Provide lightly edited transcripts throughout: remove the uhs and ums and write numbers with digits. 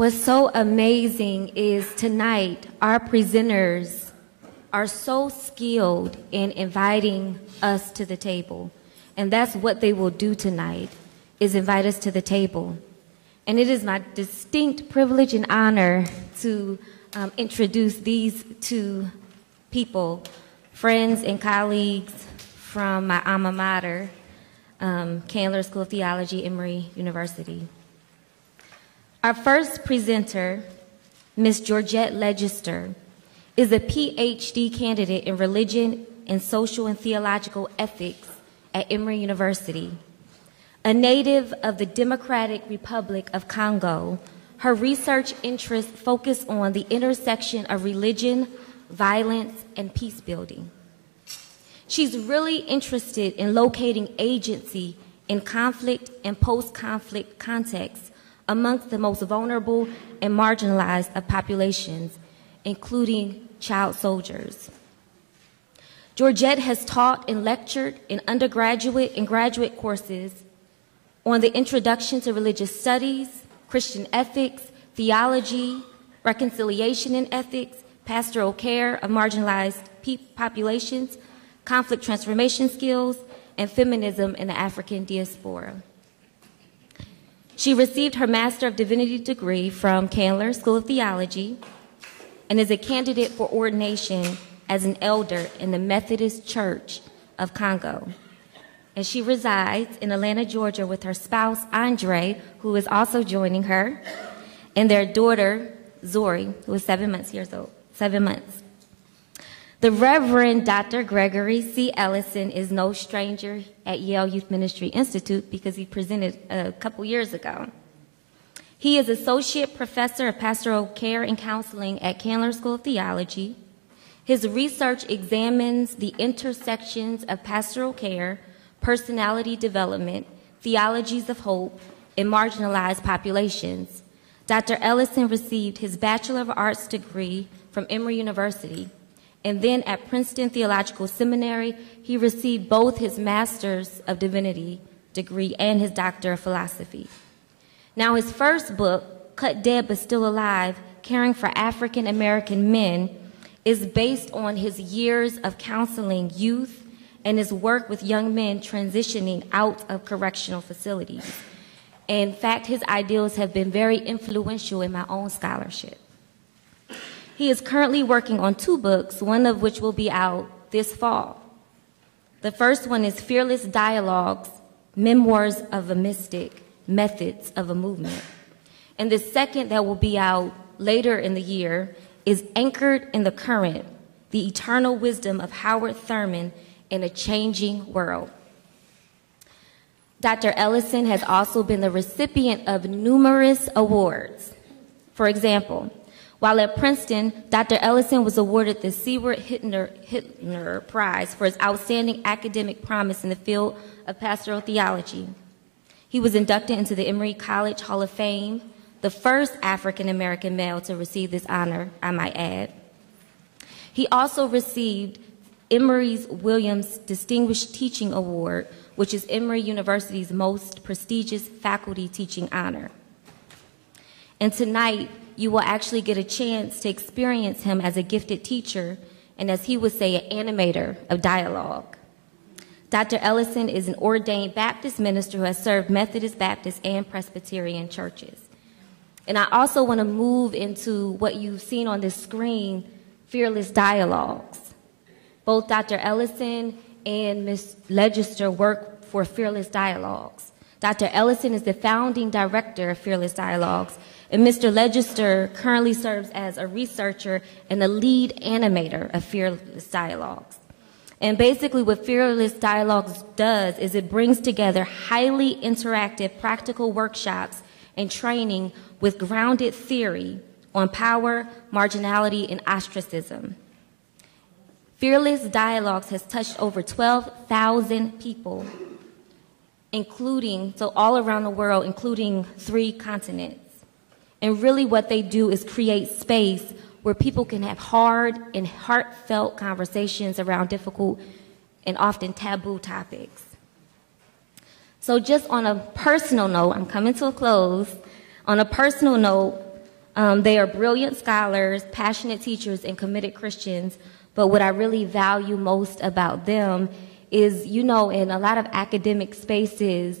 What's so amazing is tonight our presenters are so skilled in inviting us to the table. And that's what they will do tonight, is invite us to the table. And it is my distinct privilege and honor to introduce these two people, friends and colleagues from my alma mater, Candler School of Theology, Emory University. Our first presenter, Ms. Georgette Ledgister, is a PhD candidate in religion and social and theological ethics at Emory University. A native of the Democratic Republic of Congo, her research interests focus on the intersection of religion, violence, and peace building. She's really interested in locating agency in conflict and post-conflict contexts amongst the most vulnerable and marginalized of populations, including child soldiers. Georgette has taught and lectured in undergraduate and graduate courses on the Introduction to Religious Studies, Christian Ethics, Theology, Reconciliation and Ethics, Pastoral Care of Marginalized Populations, Conflict Transformation Skills, and Feminism in the African Diaspora. She received her Master of Divinity degree from Candler School of Theology and is a candidate for ordination as an elder in the Methodist Church of Congo. And she resides in Atlanta, Georgia with her spouse, Andre, who is also joining her, and their daughter, Zori, who is 7 months. The Reverend Dr. Gregory C. Ellison is no stranger at Yale Youth Ministry Institute because he presented a couple years ago. He is Associate Professor of Pastoral Care and Counseling at Candler School of Theology. His research examines the intersections of pastoral care, personality development, theologies of hope, and marginalized populations. Dr. Ellison received his Bachelor of Arts degree from Emory University, and then at Princeton Theological Seminary, he received both his Master's of Divinity degree and his Doctor of Philosophy. Now, his first book, Cut Dead But Still Alive, Caring for African American Men, is based on his years of counseling youth and his work with young men transitioning out of correctional facilities. In fact, his ideals have been very influential in my own scholarship. He is currently working on 2 books, one of which will be out this fall. The first one is Fearless Dialogues, Memoirs of a Mystic, Methods of a Movement. And the second that will be out later in the year is Anchored in the Current, The Eternal Wisdom of Howard Thurman in a Changing World. Dr. Ellison has also been the recipient of numerous awards. For example, while at Princeton, Dr. Ellison was awarded the Seward Hitler Prize for his outstanding academic promise in the field of pastoral theology. He was inducted into the Emory College Hall of Fame, the first African-American male to receive this honor, I might add. He also received Emory's Williams Distinguished Teaching Award, which is Emory University's most prestigious faculty teaching honor. And tonight, you will actually get a chance to experience him as a gifted teacher and, as he would say, an animator of dialogue. Dr. Ellison is an ordained Baptist minister who has served Methodist, Baptist, and Presbyterian churches. And I also want to move into what you've seen on this screen, Fearless Dialogues. Both Dr. Ellison and Ms. Ledgister work for Fearless Dialogues. Dr. Ellison is the founding director of Fearless Dialogues, and Mr. Ledgister currently serves as a researcher and the lead animator of Fearless Dialogues. And basically what Fearless Dialogues does is it brings together highly interactive practical workshops and training with grounded theory on power, marginality, and ostracism. Fearless Dialogues has touched over 12,000 people, so all around the world, including 3 continents. And really what they do is create space where people can have hard and heartfelt conversations around difficult and often taboo topics. So just on a personal note, I'm coming to a close. On a personal note, They are brilliant scholars, passionate teachers, and committed Christians. But what I really value most about them is, you know, in a lot of academic spaces,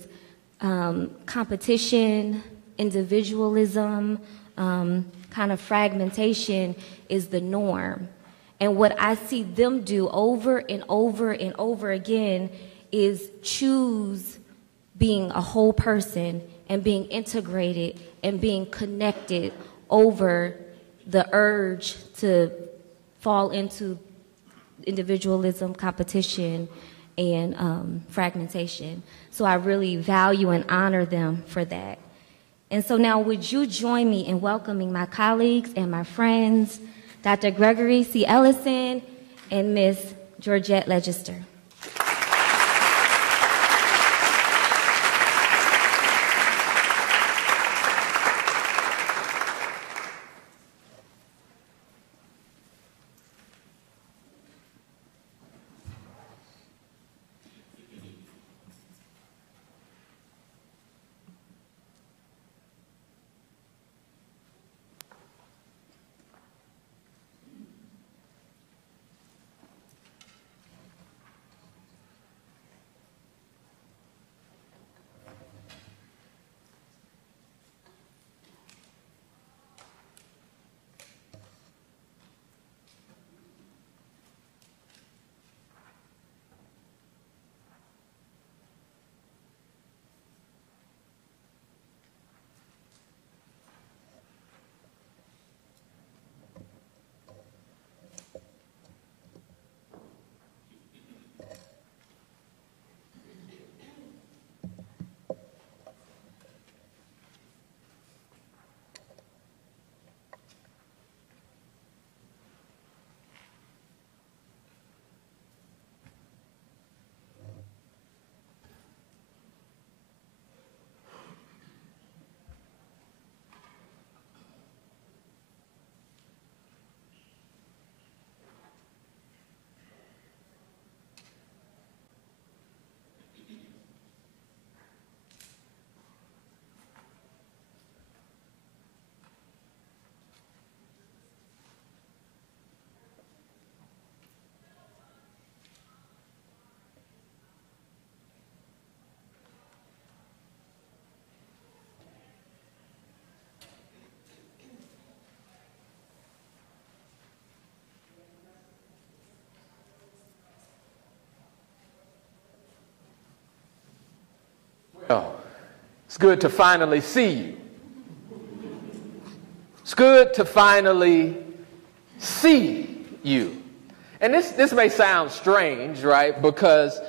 competition, individualism, kind of fragmentation is the norm. And what I see them do over and over and over again is choose being a whole person and being integrated and being connected over the urge to fall into individualism, competition, and fragmentation. So I really value and honor them for that. And so now would you join me in welcoming my colleagues and my friends, Dr. Gregory C. Ellison and Ms. Georgette Ledgister. It's good to finally see you. It's good to finally see you. And this may sound strange, right? Because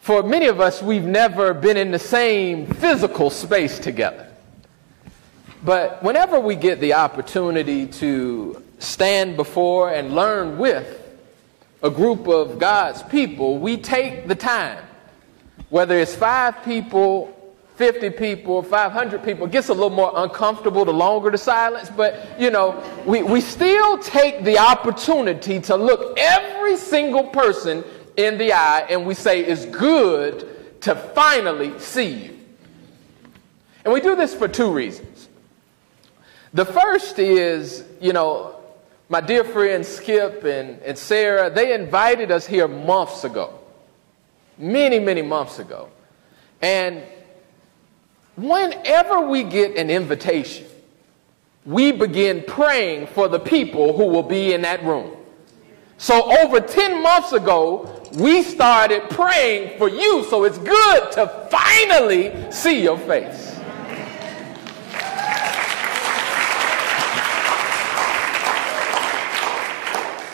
for many of us, we've never been in the same physical space together. But whenever we get the opportunity to stand before and learn with a group of God's people, we take the time. Whether it's 5 people, 50 people, 500 people, it gets a little more uncomfortable the longer the silence, but, you know, we still take the opportunity to look every single person in the eye and we say, it's good to finally see you. And we do this for 2 reasons. The first is, you know, my dear friends Skip and Sarah, they invited us here months ago. Many, many months ago. And whenever we get an invitation, we begin praying for the people who will be in that room. So over 10 months ago, we started praying for you, so it's good to finally see your face.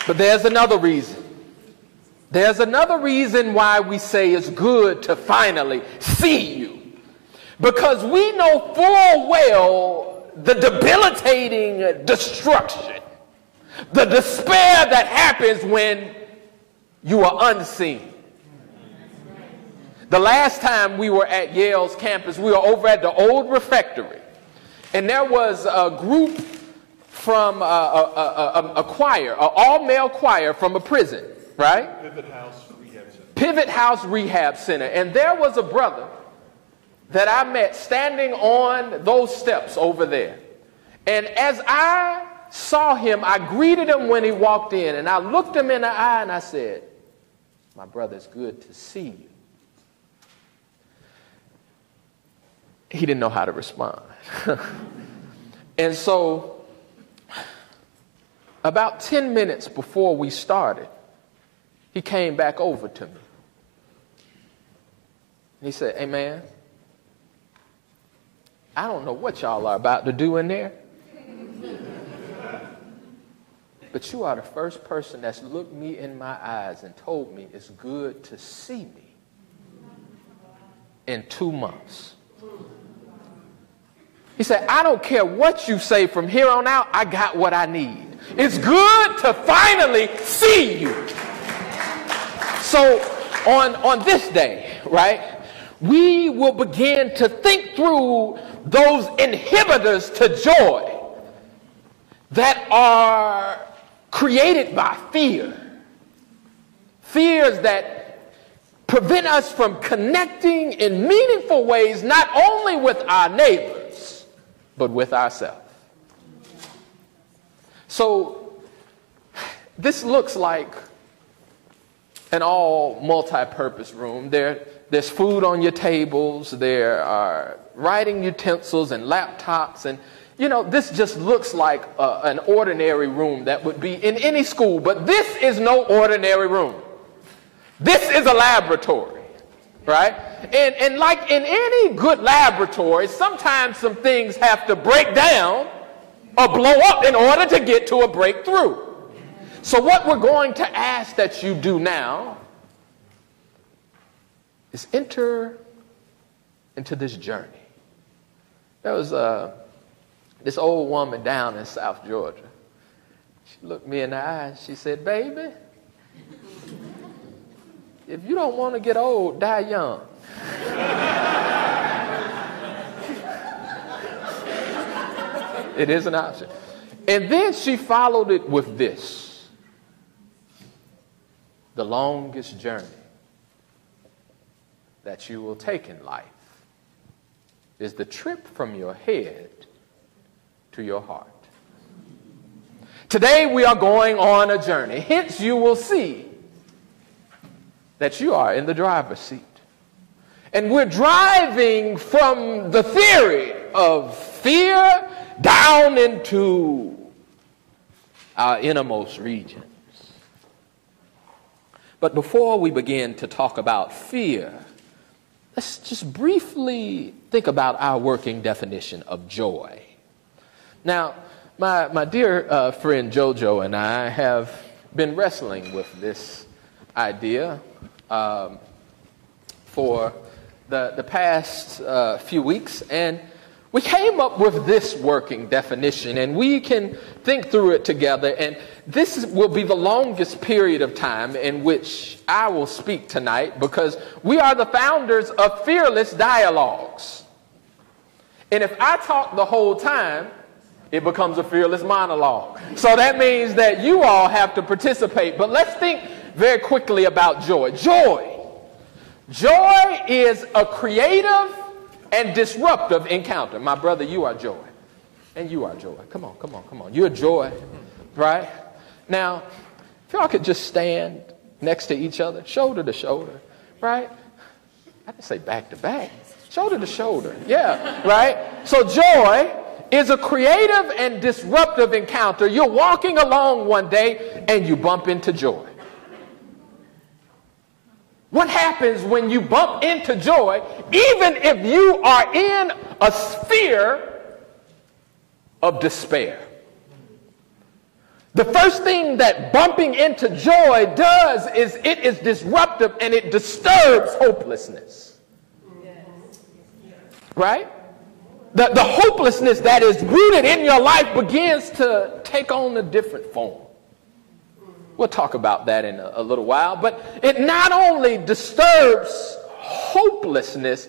But there's another reason. There's another reason why we say it's good to finally see you. Because we know full well the debilitating destruction, the despair that happens when you are unseen. The last time we were at Yale's campus, we were over at the old refectory. And there was a group from a choir, an all-male choir from a prison. Right? Pivot House Rehab Center. And there was a brother that I met standing on those steps over there. And as I saw him, I greeted him when he walked in, and I looked him in the eye and I said, "My brother, it's good to see you." He didn't know how to respond. And so about 10 minutes before we started, he came back over to me. And he said, "Hey man, I don't know what y'all are about to do in there, but you are the first person that's looked me in my eyes and told me it's good to see me in 2 months." He said, "I don't care what you say from here on out, I got what I need. It's good to finally see you." So on this day, right, we will begin to think through those inhibitors to joy that are created by fear. Fears that prevent us from connecting in meaningful ways, not only with our neighbors, but with ourselves. So this looks like an all multi-purpose room. There's food on your tables, there are writing utensils and laptops, and this just looks like an ordinary room that would be in any school, but this is no ordinary room. This is a laboratory, right? And like in any good laboratory, sometimes some things have to break down or blow up in order to get to a breakthrough. So what we're going to ask that you do now is enter into this journey. There was this old woman down in South Georgia. She looked me in the eye and she said, "Baby, if you don't want to get old, die young." It is an option. And then she followed it with this: the longest journey that you will take in life is the trip from your head to your heart. Today we are going on a journey. Hence you will see that you are in the driver's seat. And we're driving from the theory of fear down into our innermost regions. But before we begin to talk about fear, let's just briefly think about our working definition of joy. Now, my dear friend Jojo and I have been wrestling with this idea for the past few weeks, and we came up with this working definition, and we can think through it together. And this will be the longest period of time in which I will speak tonight, because we are the founders of Fearless Dialogues. And if I talk the whole time, it becomes a fearless monologue. So that means that you all have to participate. But let's think very quickly about joy. Joy is a creative and disruptive encounter. My brother, you are joy. And you are joy. Come on. You're joy, right? Now, if y'all could just stand next to each other, shoulder to shoulder, right? I didn't say back to back. Shoulder to shoulder. Yeah, right? So joy is a creative and disruptive encounter. You're walking along one day and you bump into joy. What happens when you bump into joy, even if you are in a sphere of despair? The first thing that bumping into joy does is it is disruptive and it disturbs hopelessness. Right? The hopelessness that is rooted in your life begins to take on a different form. We'll talk about that in a little while. But it not only disturbs hopelessness,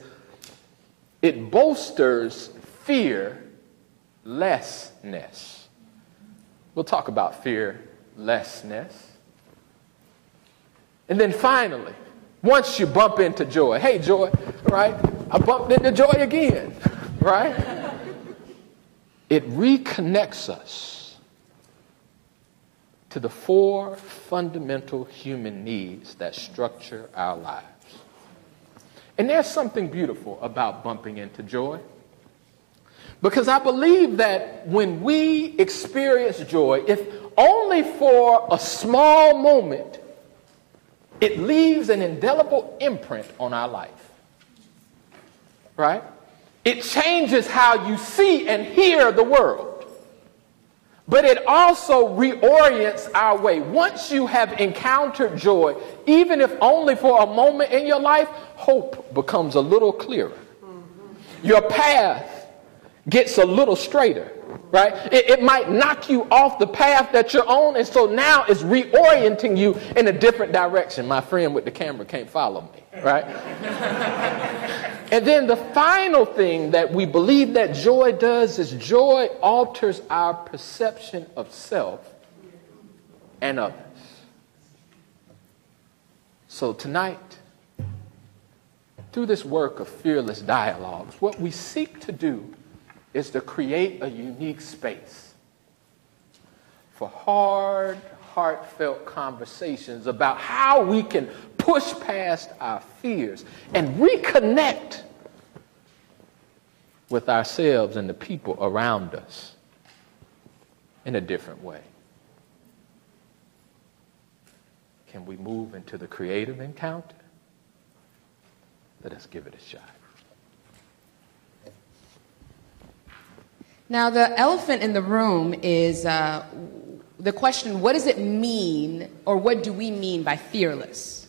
it bolsters fearlessness. We'll talk about fearlessness. And then finally, once you bump into joy, hey joy, right? I bumped into joy again, right? it reconnects us to the 4 fundamental human needs that structure our lives. And there's something beautiful about bumping into joy, because I believe that when we experience joy, if only for a small moment, it leaves an indelible imprint on our life, right? It changes how you see and hear the world, but it also reorients our way. Once you have encountered joy, even if only for a moment in your life, hope becomes a little clearer. Your path gets a little straighter, right? It might knock you off the path that you're on, and so now it's reorienting you in a different direction. My friend with the camera can't follow me, right? And then the final thing that we believe that joy does is joy alters our perception of self and others. So tonight, through this work of fearless dialogues, what we seek to do is to create a unique space for hard, heartfelt conversations about how we can push past our fears and reconnect with ourselves and the people around us in a different way. Can we move into the creative encounter? Let us give it a shot. Now, the elephant in the room is the question, what does it mean, or what do we mean by fearless?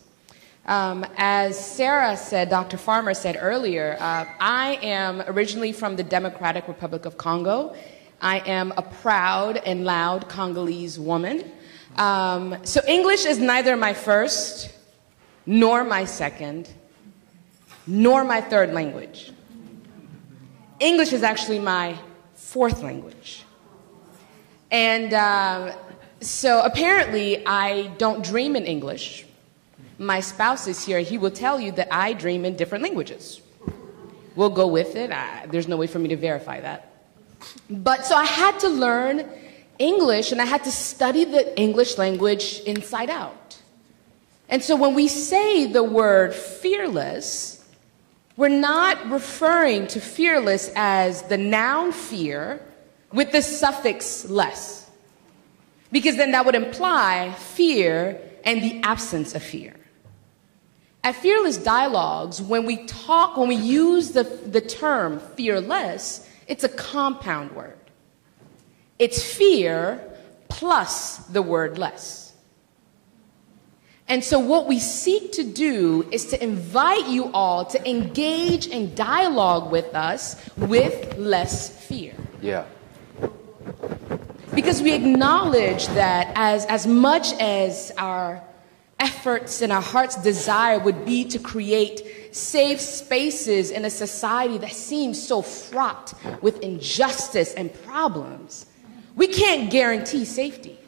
As Sarah said, Dr. Farmer said earlier, I am originally from the Democratic Republic of Congo. I am a proud and loud Congolese woman. So English is neither my first, nor my second, nor my third language. English is actually my 4th language. And so apparently I don't dream in English. My spouse is here. He will tell you that I dream in different languages. We'll go with it. There's no way for me to verify that. But so I had to learn English, and I had to study the English language inside out. And so when we say the word fearless, we're not referring to fearless as the noun fear with the suffix less, because then that would imply fear and the absence of fear. At Fearless Dialogues, when we use the term fearless, it's a compound word. It's fear plus the word less. And so what we seek to do is to invite you all to engage in dialogue with us with less fear. Yeah. Because we acknowledge that as much as our efforts and our heart's desire would be to create safe spaces in a society that seems so fraught with injustice and problems, we can't guarantee safety.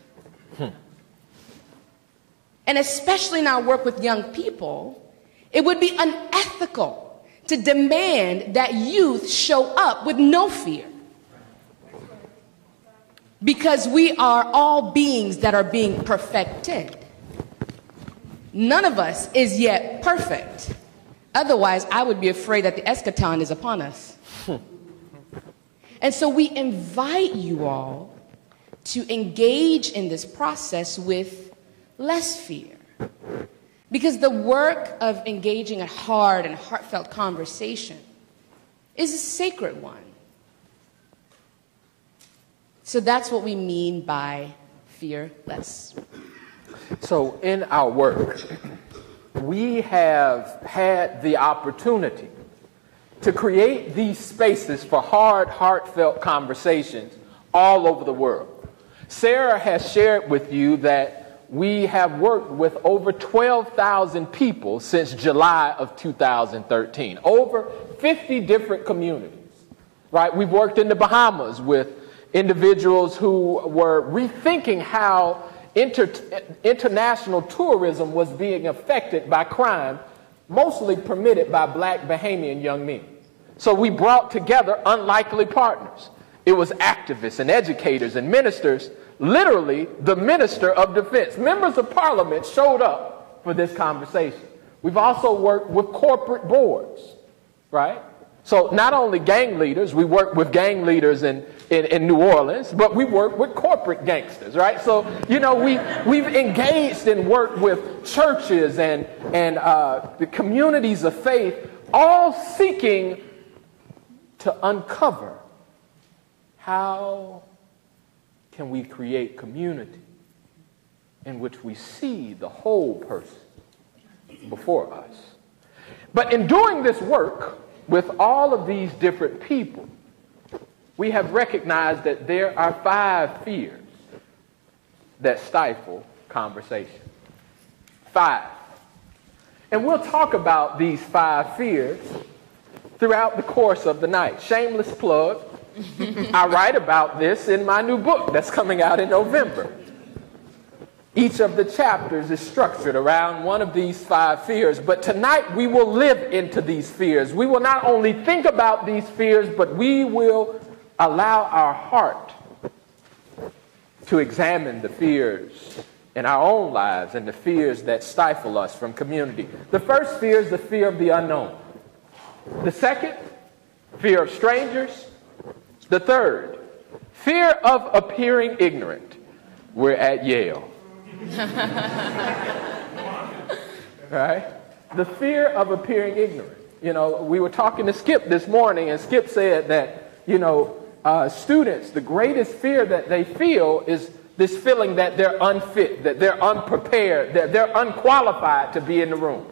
And especially in our work with young people, it would be unethical to demand that youth show up with no fear. Because we are all beings that are being perfected. None of us is yet perfect. Otherwise, I would be afraid that the eschaton is upon us. And so we invite you all to engage in this process with less fear. Because the work of engaging a hard and heartfelt conversation is a sacred one. So that's what we mean by fearless. So in our work, we have had the opportunity to create these spaces for hard, heartfelt conversations all over the world. Sarah has shared with you that we have worked with over 12,000 people since July of 2013, over 50 different communities, right? We've worked in the Bahamas with individuals who were rethinking how international tourism was being affected by crime, mostly permitted by black Bahamian young men. So we brought together unlikely partners. It was activists and educators and ministers, literally the minister of defense. Members of parliament showed up for this conversation. We've also worked with corporate boards, right? So not only gang leaders, we work with gang leaders in New Orleans, but we work with corporate gangsters, right? So, you know, we've engaged and worked with churches and the communities of faith, all seeking to uncover how can we create community in which we see the whole person before us. But in doing this work with all of these different people, we have recognized that there are 5 fears that stifle conversation. 5. And we'll talk about these 5 fears throughout the course of the night. Shameless plug. I write about this in my new book that's coming out in November. Each of the chapters is structured around one of these 5 fears, but tonight we will live into these fears. We will not only think about these fears, but we will allow our heart to examine the fears in our own lives and the fears that stifle us from community. The first fear is the fear of the unknown. The second, fear of strangers. The third, fear of appearing ignorant. We're at Yale. Right? The fear of appearing ignorant. You know, we were talking to Skip this morning, and Skip said that, you know, students, the greatest fear that they feel is this feeling that they're unfit, that they're unprepared, that they're unqualified to be in the room.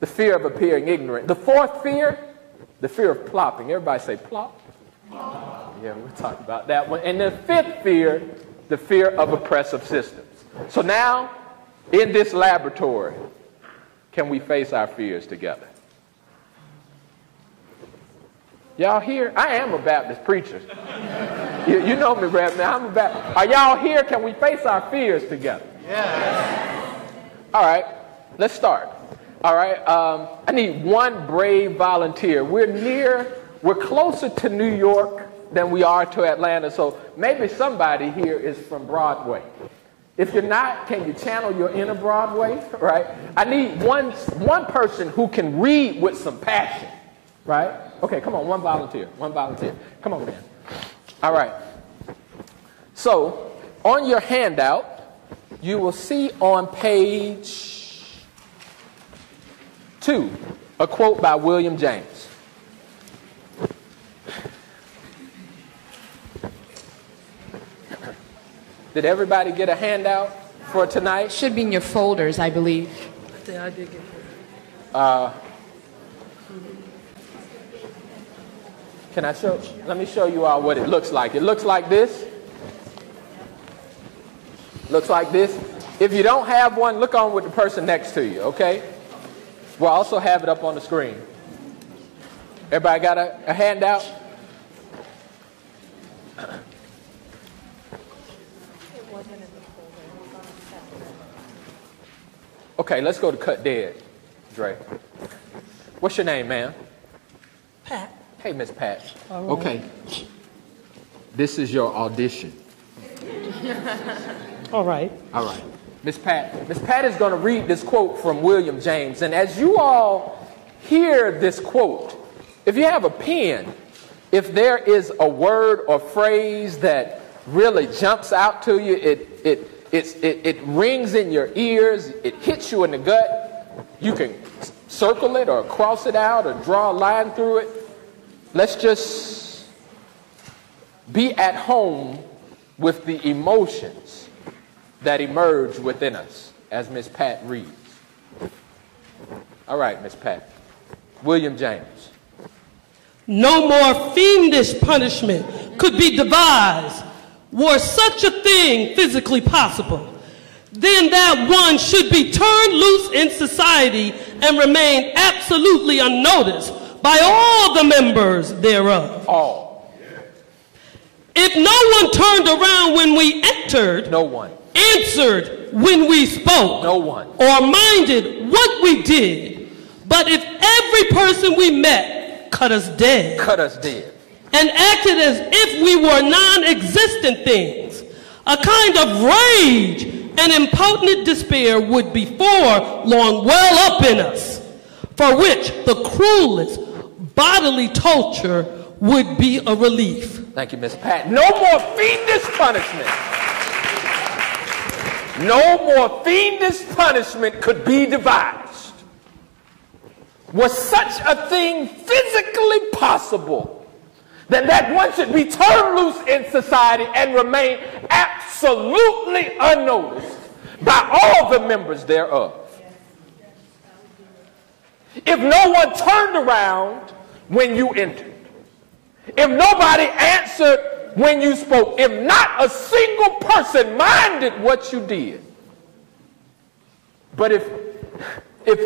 The fear of appearing ignorant. The fourth fear, the fear of plopping. Everybody say plop. Yeah, we'll talk about that one. And the fifth fear, the fear of oppressive systems. So now, in this laboratory, can we face our fears together? Y'all here? I am a Baptist preacher. You know me, Rev. Now I'm a Baptist. Are y'all here? Can we face our fears together? Yeah. All right, let's start. All right, I need one brave volunteer. We're closer to New York than we are to Atlanta, so maybe somebody here is from Broadway. If you're not, can you channel your inner Broadway, right? I need one person who can read with some passion, right? Okay, come on, one volunteer. Come on, man. All right. So, on your handout, you will see on page 2 a quote by William James. Did everybody get a handout for tonight? Should be in your folders, I believe. I did get Can I show? Let me show you all what it looks like. It looks like this. Looks like this. If you don't have one, look on with the person next to you, okay? We'll also have it up on the screen. Everybody got a handout? Okay, let's go to Cut Dead, Dre. What's your name, ma'am? Pat. Hey, Miss Pat. All right. Okay. This is your audition. All right. All right. Miss Pat. Miss Pat is going to read this quote from William James. And as you all hear this quote, if you have a pen, if there is a word or phrase that really jumps out to you, it rings in your ears, it hits you in the gut, you can circle it or cross it out or draw a line through it. Let's just be at home with the emotions that emerge within us as Miss Pat reads. All right, Miss Pat. William James. No more fiendish punishment could be devised were such a thing physically possible. Then that one should be turned loose in society and remain absolutely unnoticed by all the members thereof. All. If no one turned around when we entered, No one. answered when we spoke, No one. or minded what we did, but if every person we met cut us dead, Cut us dead. and acted as if we were non-existent things, a kind of rage and impotent despair would before long well up in us, for which the cruelest bodily torture would be a relief. Thank you, Miss Pat. No more fiendish punishment. No more fiendish punishment could be devised. Was such a thing physically possible, then that one should be turned loose in society and remain absolutely unnoticed by all the members thereof. If no one turned around when you entered, if nobody answered when you spoke, if not a single person minded what you did, but if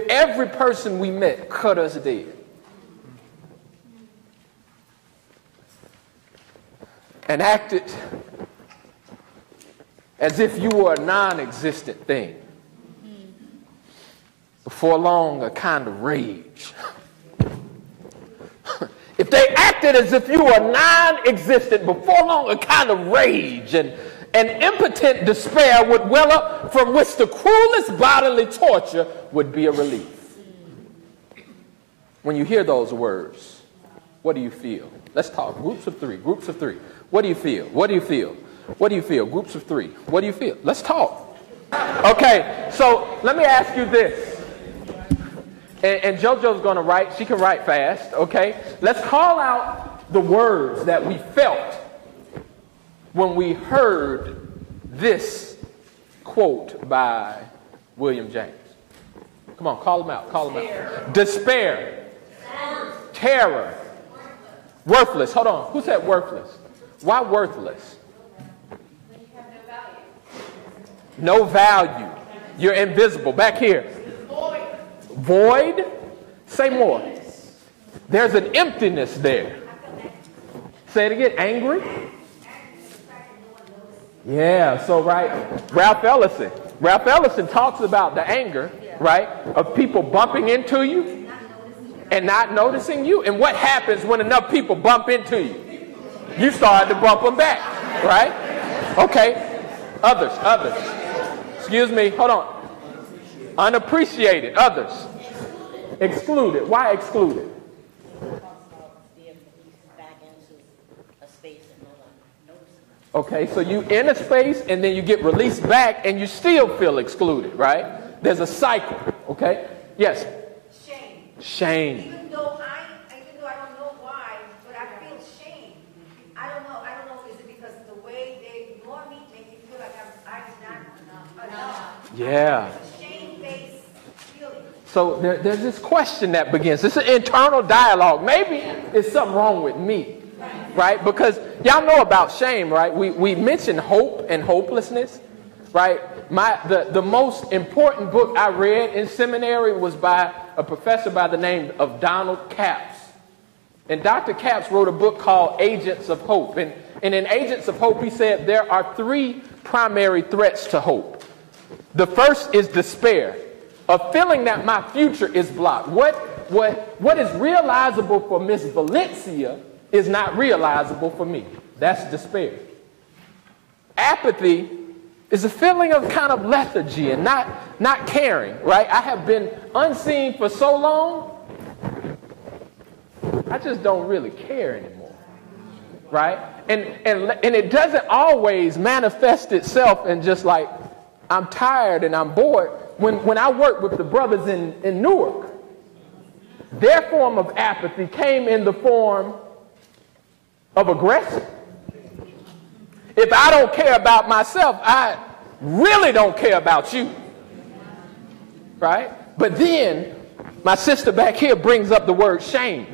every person we met cut us dead, and acted as if you were a non-existent thing, before long a kind of rage. If they acted as if you were non-existent, before long a kind of rage and impotent despair would well up, from which the cruelest bodily torture would be a relief. When you hear those words, what do you feel? Let's talk. Groups of three. Groups of three. What do you feel? What do you feel? What do you feel? Groups of three. What do you feel? Let's talk. Okay, so let me ask you this. And JoJo's going to write. She can write fast, okay? Let's call out the words that we felt when we heard this quote by William James. Come on, call them out. Call them out. Despair. Terror. Worthless. Hold on. Who said worthless? Why worthless? No value. You're invisible. Back here. Void. Say more. There's an emptiness there. Say it again. Angry. Yeah, so right. Ralph Ellison talks about the anger, right, of people bumping into you and not noticing you. And what happens when enough people bump into you? You start to bump them back, right? Okay. Others. Excuse me. Hold on. Unappreciated. Others. Excluded. Why excluded? Okay, so you in a space and then you get released back and you still feel excluded, right? There's a cycle, okay? Yes? Shame. Even though I don't know why, but I feel shame. I don't know, is it because the way they ignore me make me feel like I'm not enough? Yeah. It's a shame-based feeling. So there's this question that begins. It's an internal dialogue. Maybe there's something wrong with me. Right? Because y'all know about shame, right? We mentioned hope and hopelessness, right? The most important book I read in seminary was by a professor by the name of Donald Capps. And Dr. Capps wrote a book called Agents of Hope. And in Agents of Hope, he said there are three primary threats to hope. The first is despair, a feeling that my future is blocked. What is realizable for Miss Valencia is not realizable for me. That's despair. Apathy is a feeling of kind of lethargy and not caring, right? I have been unseen for so long, I just don't really care anymore, right? And it doesn't always manifest itself in just like, I'm tired and I'm bored. When I worked with the brothers in Newark, their form of apathy came in the form of aggression. If I don't care about myself, I really don't care about you. Right? But then, my sister back here brings up the word shame.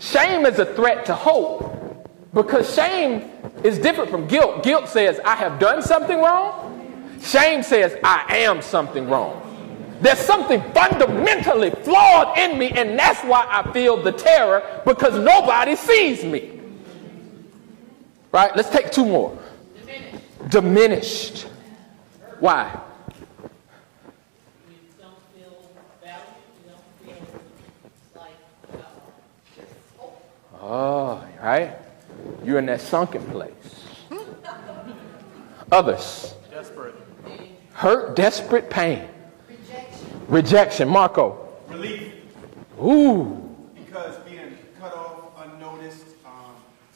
Shame is a threat to hope because shame is different from guilt. Guilt says, I have done something wrong. Shame says, I am something wrong. There's something fundamentally flawed in me, and that's why I feel the terror, because nobody sees me. Right? Let's take two more. Diminished. Why? You don't feel valued. You don't feel like hope. Oh, right? You're in that sunken place. Others. Desperate. Hurt, desperate, pain. Rejection. Marco. Relief. Ooh. Because being cut off, unnoticed,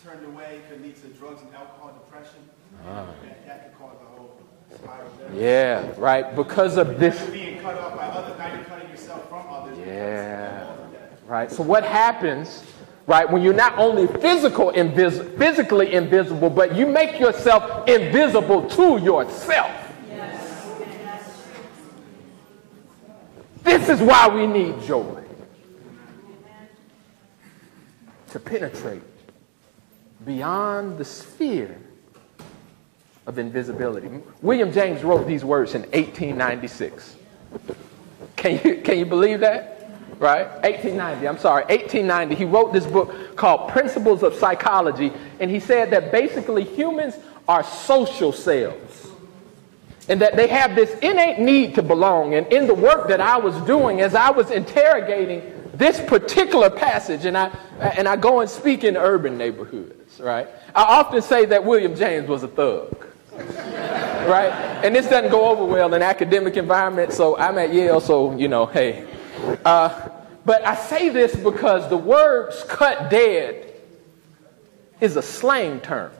turned away could lead to drugs and alcohol, depression. That could cause a whole spiral there. Yeah, right. Because of this. Being cut off by others, now you're cutting yourself from others. Yeah. Right. So what happens, right, when you're not only physically invisible, but you make yourself invisible to yourself. This is why we need joy. To penetrate beyond the sphere of invisibility. William James wrote these words in 1896. Can you believe that? Right? 1890. He wrote this book called Principles of Psychology, and he said that basically humans are social cells, and that they have this innate need to belong. And in the work that I was doing, as I was interrogating this particular passage, and I go and speak in urban neighborhoods, right? I often say that William James was a thug, right? And this doesn't go over well in academic environments, so I'm at Yale, so, hey. But I say this because the words cut dead is a slang term.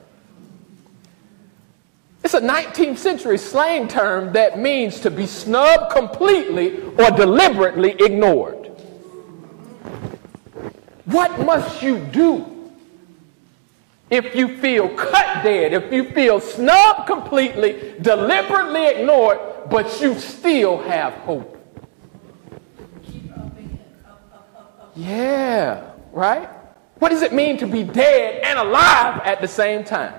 It's a 19th century slang term that means to be snubbed completely or deliberately ignored. What must you do if you feel cut dead, if you feel snubbed completely, deliberately ignored, but you still have hope? Yeah, right? What does it mean to be dead and alive at the same time?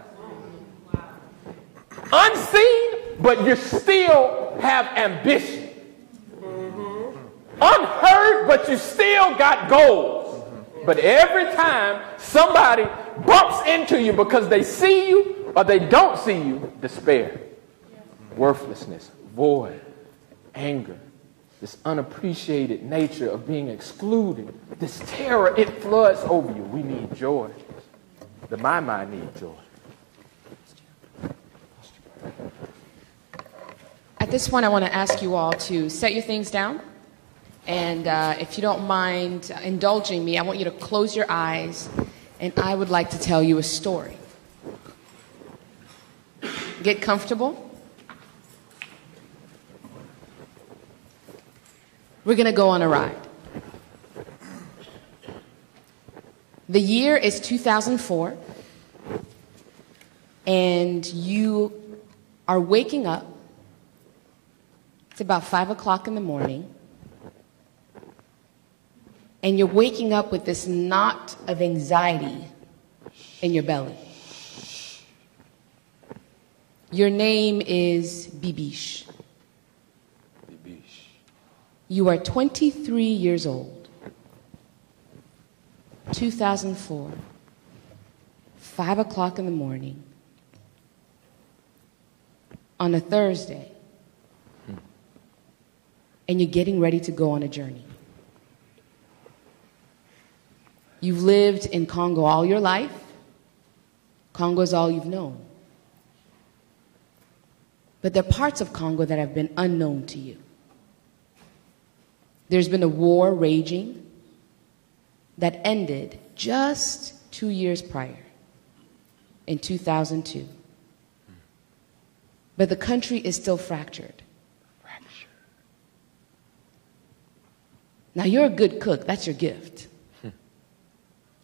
Unseen, but you still have ambition. Unheard, but you still got goals. But every time somebody bumps into you because they see you or they don't see you, despair, worthlessness, void, anger, this unappreciated nature of being excluded, this terror, it floods over you. We need joy. The my mind needs joy. At this point, I want to ask you all to set your things down. And if you don't mind indulging me, I want you to close your eyes, and I would like to tell you a story. Get comfortable. We're going to go on a ride. The year is 2004, and you are waking up. It's about 5 o'clock in the morning, and you're waking up with this knot of anxiety in your belly. Your name is Bibish. You are 23 years old, 2004, 5 o'clock in the morning, on a Thursday, and you're getting ready to go on a journey. You've lived in Congo all your life. Congo is all you've known. But there are parts of Congo that have been unknown to you. There's been a war raging that ended just 2 years prior, in 2002. But the country is still fractured. Now, you're a good cook. That's your gift.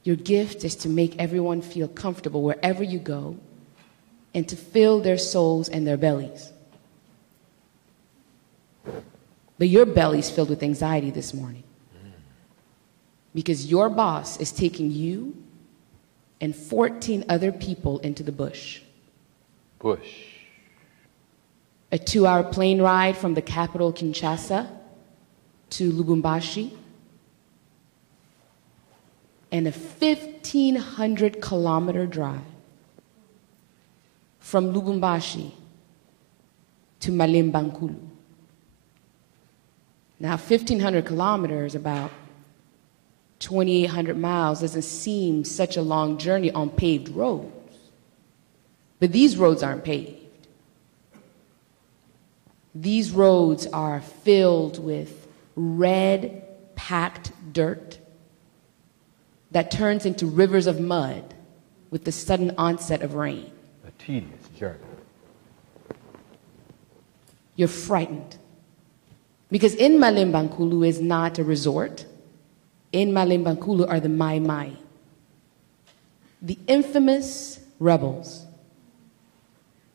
Your gift is to make everyone feel comfortable wherever you go and to fill their souls and their bellies. But your belly's filled with anxiety this morning because your boss is taking you and 14 other people into the bush. A 2-hour plane ride from the capital, Kinshasa, to Lubumbashi, and a 1,500-kilometer drive from Lubumbashi to 2,800 miles doesn't seem such a long journey on paved roads. But these roads aren't paved. These roads are filled with red, packed dirt that turns into rivers of mud with the sudden onset of rain. A tedious journey. You're frightened. Because in Malimbankulu is not a resort. In Malimbankulu are the Mai Mai, the infamous rebels,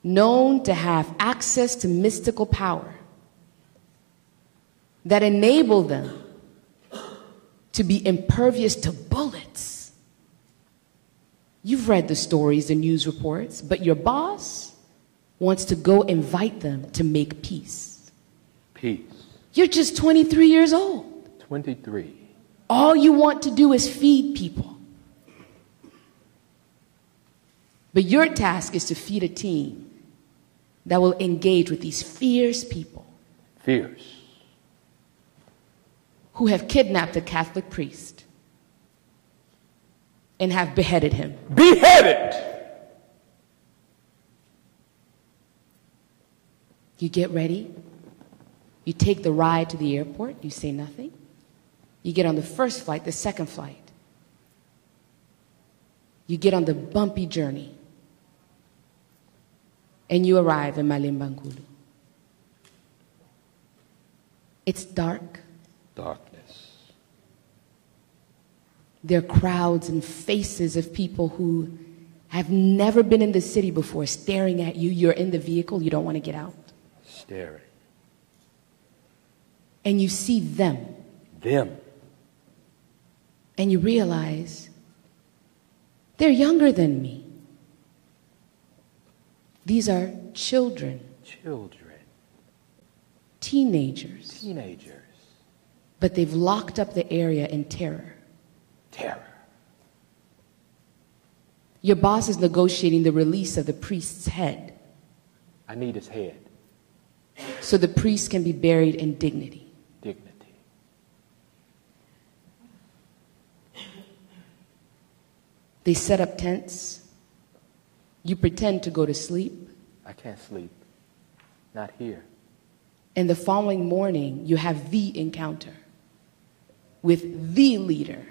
known to have access to mystical power that enable them to be impervious to bullets. You've read the stories and news reports, but your boss wants to go invite them to make peace. Peace. You're just 23 years old. 23. All you want to do is feed people. But your task is to feed a team that will engage with these fierce people. Fierce. Who have kidnapped a Catholic priest and have beheaded him. Beheaded! You get ready. You take the ride to the airport. You say nothing. You get on the first flight, the second flight. You get on the bumpy journey. And you arrive in Malimbankulu. It's dark. Darkness. There are crowds and faces of people who have never been in the city before staring at you. You're in the vehicle. You don't want to get out. Staring. And you see them. Them. And you realize they're younger than me. These are children. Children. Teenagers. Teenagers. But they've locked up the area in terror. Terror. Your boss is negotiating the release of the priest's head. I need his head. So the priest can be buried in dignity. Dignity. They set up tents. You pretend to go to sleep. I can't sleep. Not here. And the following morning, you have the encounter with the leader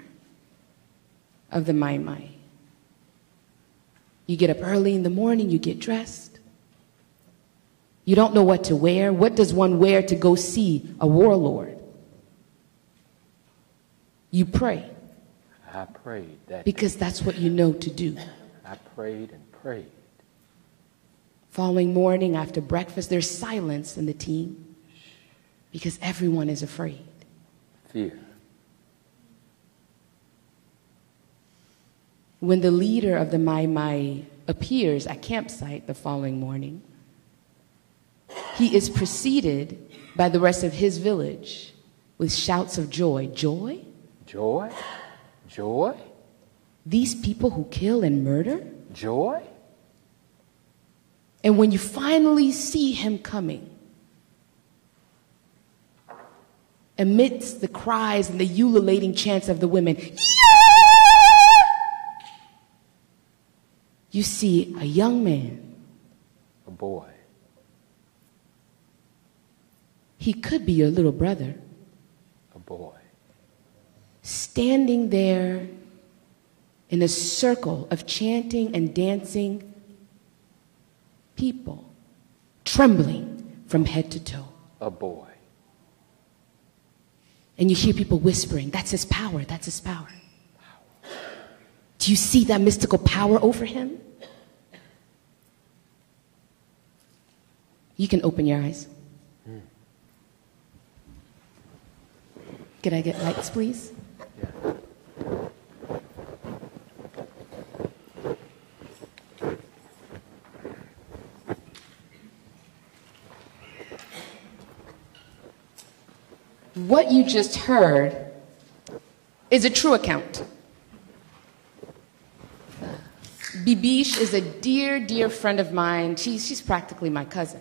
of the Mai Mai. You get up early in the morning, you get dressed. You don't know what to wear. What does one wear to go see a warlord? You pray. I prayed that. Because that's what you know to do. I prayed and prayed. Following morning, after breakfast, there's silence in the team because everyone is afraid. Fear. When the leader of the Mai Mai appears at campsite the following morning, he is preceded by the rest of his village with shouts of joy. Joy? Joy? Joy? These people who kill and murder? Joy? And when you finally see him coming, amidst the cries and the ululating chants of the women, you see a young man. A boy. He could be your little brother. A boy. Standing there in a circle of chanting and dancing people, trembling from head to toe. A boy. And you hear people whispering, that's his power, that's his power. Do you see that mystical power over him? You can open your eyes. Could I get lights, please? Yeah. What you just heard is a true account. Bibish is a dear, dear friend of mine. She's practically my cousin.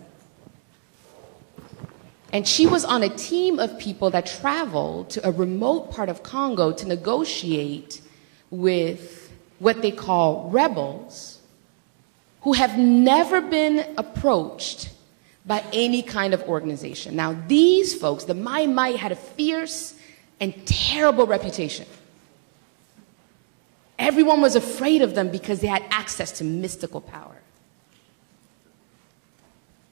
And she was on a team of people that traveled to a remote part of Congo to negotiate with what they call rebels who have never been approached by any kind of organization. Now, these folks, the Mai Mai, had a fierce and terrible reputation. Everyone was afraid of them because they had access to mystical power.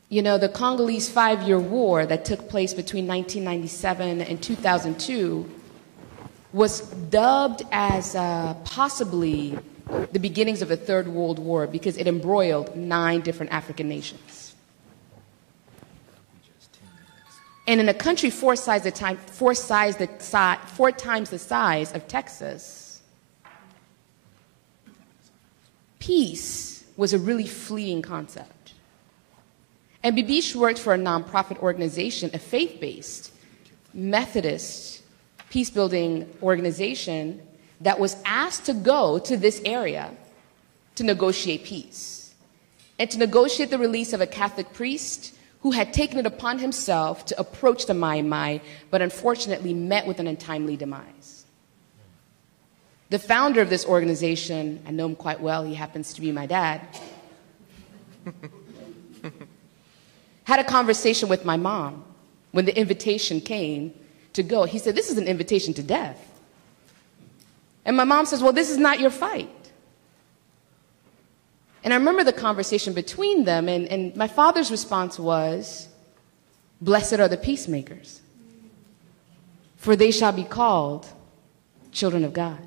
You know, the Congolese 5-year war that took place between 1997 and 2002 was dubbed as possibly the beginnings of the Third World War because it embroiled 9 different African nations. And in a country 4 times the size of Texas, peace was a really fleeting concept. And Bibiche worked for a nonprofit organization, a faith-based Methodist peace-building organization that was asked to go to this area to negotiate peace and to negotiate the release of a Catholic priest who had taken it upon himself to approach the Mai Mai, but unfortunately met with an untimely demise. The founder of this organization, I know him quite well, he happens to be my dad, had a conversation with my mom when the invitation came to go. He said, "This is an invitation to death." And my mom says, "Well, this is not your fight." And I remember the conversation between them, and my father's response was, "Blessed are the peacemakers, for they shall be called children of God."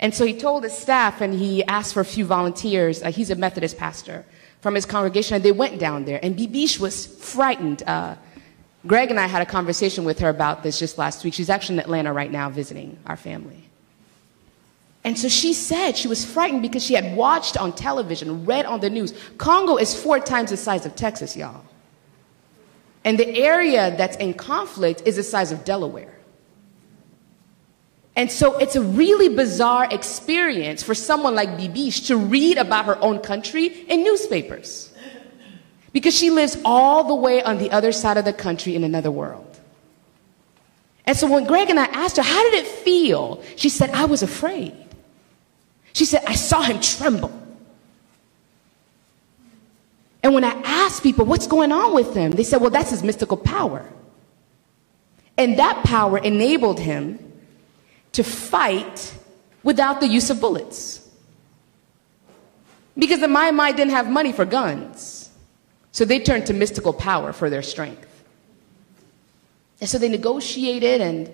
And so he told his staff, and he asked for a few volunteers. He's a Methodist pastor from his congregation, and they went down there. And Bibiche was frightened. Greg and I had a conversation with her about this just last week. She's actually in Atlanta right now visiting our family. And so she said she was frightened because she had watched on television, read on the news. Congo is 4 times the size of Texas, y'all. And the area that's in conflict is the size of Delaware. And so it's a really bizarre experience for someone like Bibiche to read about her own country in newspapers. Because she lives all the way on the other side of the country in another world. And so when Greg and I asked her, how did it feel? She said, "I was afraid." She said, "I saw him tremble." And when I asked people, what's going on with him? They said, well, that's his mystical power. And that power enabled him to fight without the use of bullets. Because the Mai Mai didn't have money for guns. So they turned to mystical power for their strength. And so they negotiated, and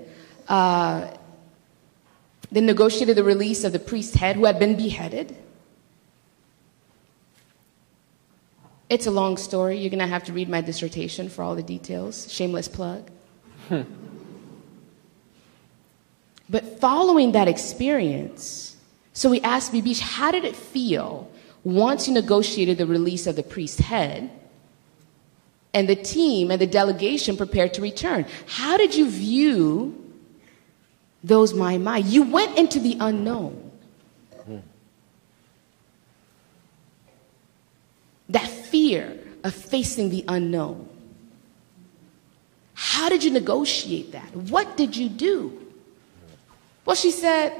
they negotiated the release of the priest's head who had been beheaded. It's a long story. You're going to have to read my dissertation for all the details. Shameless plug. But following that experience, so we asked Bibiche, how did it feel once you negotiated the release of the priest's head and the team and the delegation prepared to return? How did you view those Mai Mai? You went into the unknown. That fear of facing the unknown. How did you negotiate that? What did you do? Well, she said,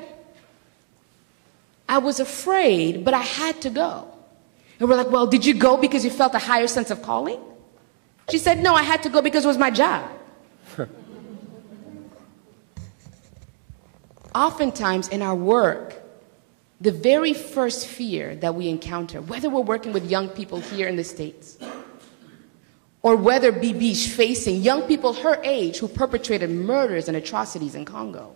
I was afraid, but I had to go. And we're like, well, did you go because you felt a higher sense of calling? She said, no, I had to go because it was my job. Oftentimes in our work, the very first fear that we encounter, whether we're working with young people here in the States, or whether Bibiche facing young people her age who perpetrated murders and atrocities in Congo,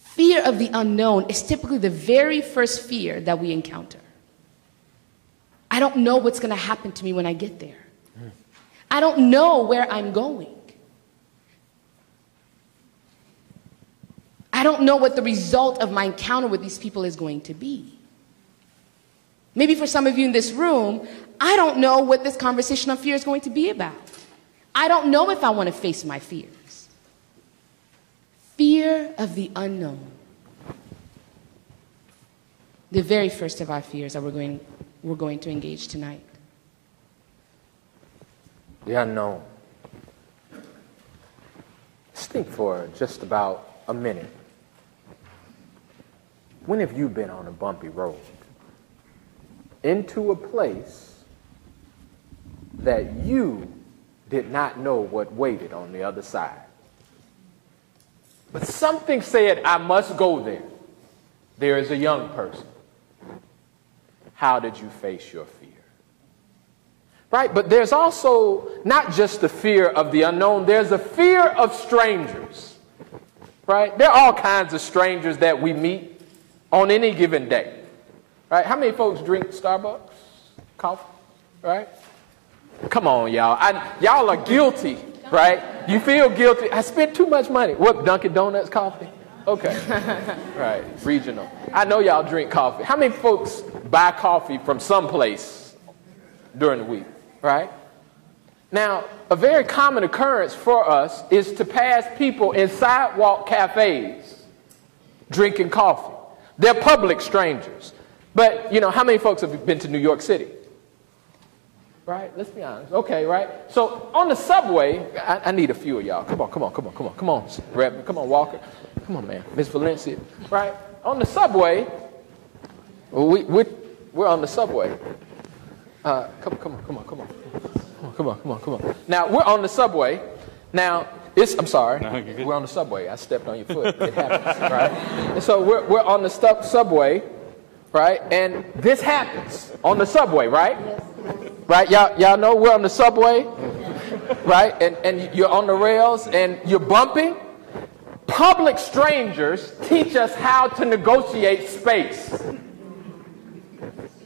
fear of the unknown is typically the very first fear that we encounter. I don't know what's going to happen to me when I get there. I don't know where I'm going. I don't know what the result of my encounter with these people is going to be. Maybe for some of you in this room, I don't know what this conversation on fear is going to be about. I don't know if I want to face my fears. Fear of the unknown. The very first of our fears that we're going to engage tonight. The unknown. think for just about a minute. When have you been on a bumpy road into a place that you did not know what waited on the other side? But something said, I must go there. There is a young person. How did you face your fear? Right? But there's also not just the fear of the unknown, there's a fear of strangers. Right? There are all kinds of strangers that we meet on any given day. Right? How many folks drink Starbucks coffee? Right? Come on, y'all. Y'all are guilty, right? You feel guilty. I spent too much money. What, Dunkin' Donuts coffee? Okay. Right, regional. I know y'all drink coffee. How many folks buy coffee from someplace during the week, right? Now, a very common occurrence for us is to pass people in sidewalk cafes drinking coffee. They're public strangers. But, you know, how many folks have been to New York City? Right? Let's be honest. Okay, right? So on the subway, I need a few of y'all. Come on, Reb. Come on, Walker. Come on, man. Miss Valencia. Right? On the subway, we're on the subway. Come on. Now, we're on the subway. Now, I'm sorry. No, we're on the subway. I stepped on your foot. It happens, right? And so we're on the subway, right? And this happens on the subway, right? Right? Y'all know we're on the subway, right? And you're on the rails and you're bumping. Public strangers teach us how to negotiate space,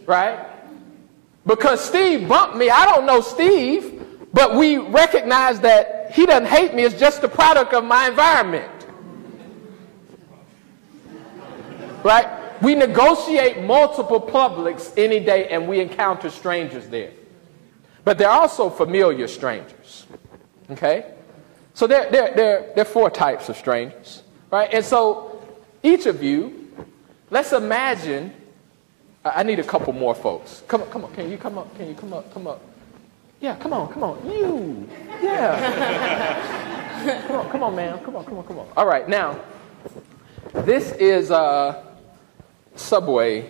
right? Because Steve bumped me. I don't know Steve, but we recognize that he doesn't hate me. It's just the product of my environment, right? We negotiate multiple publics any day, and we encounter strangers there. But there are also familiar strangers, okay? So there are four types of strangers, right? And so each of you, let's imagine, I need a couple more folks. Come on, can you come up? Come up. Yeah, come on. You, yeah. Come on, man. Come on. All right, now, this is a subway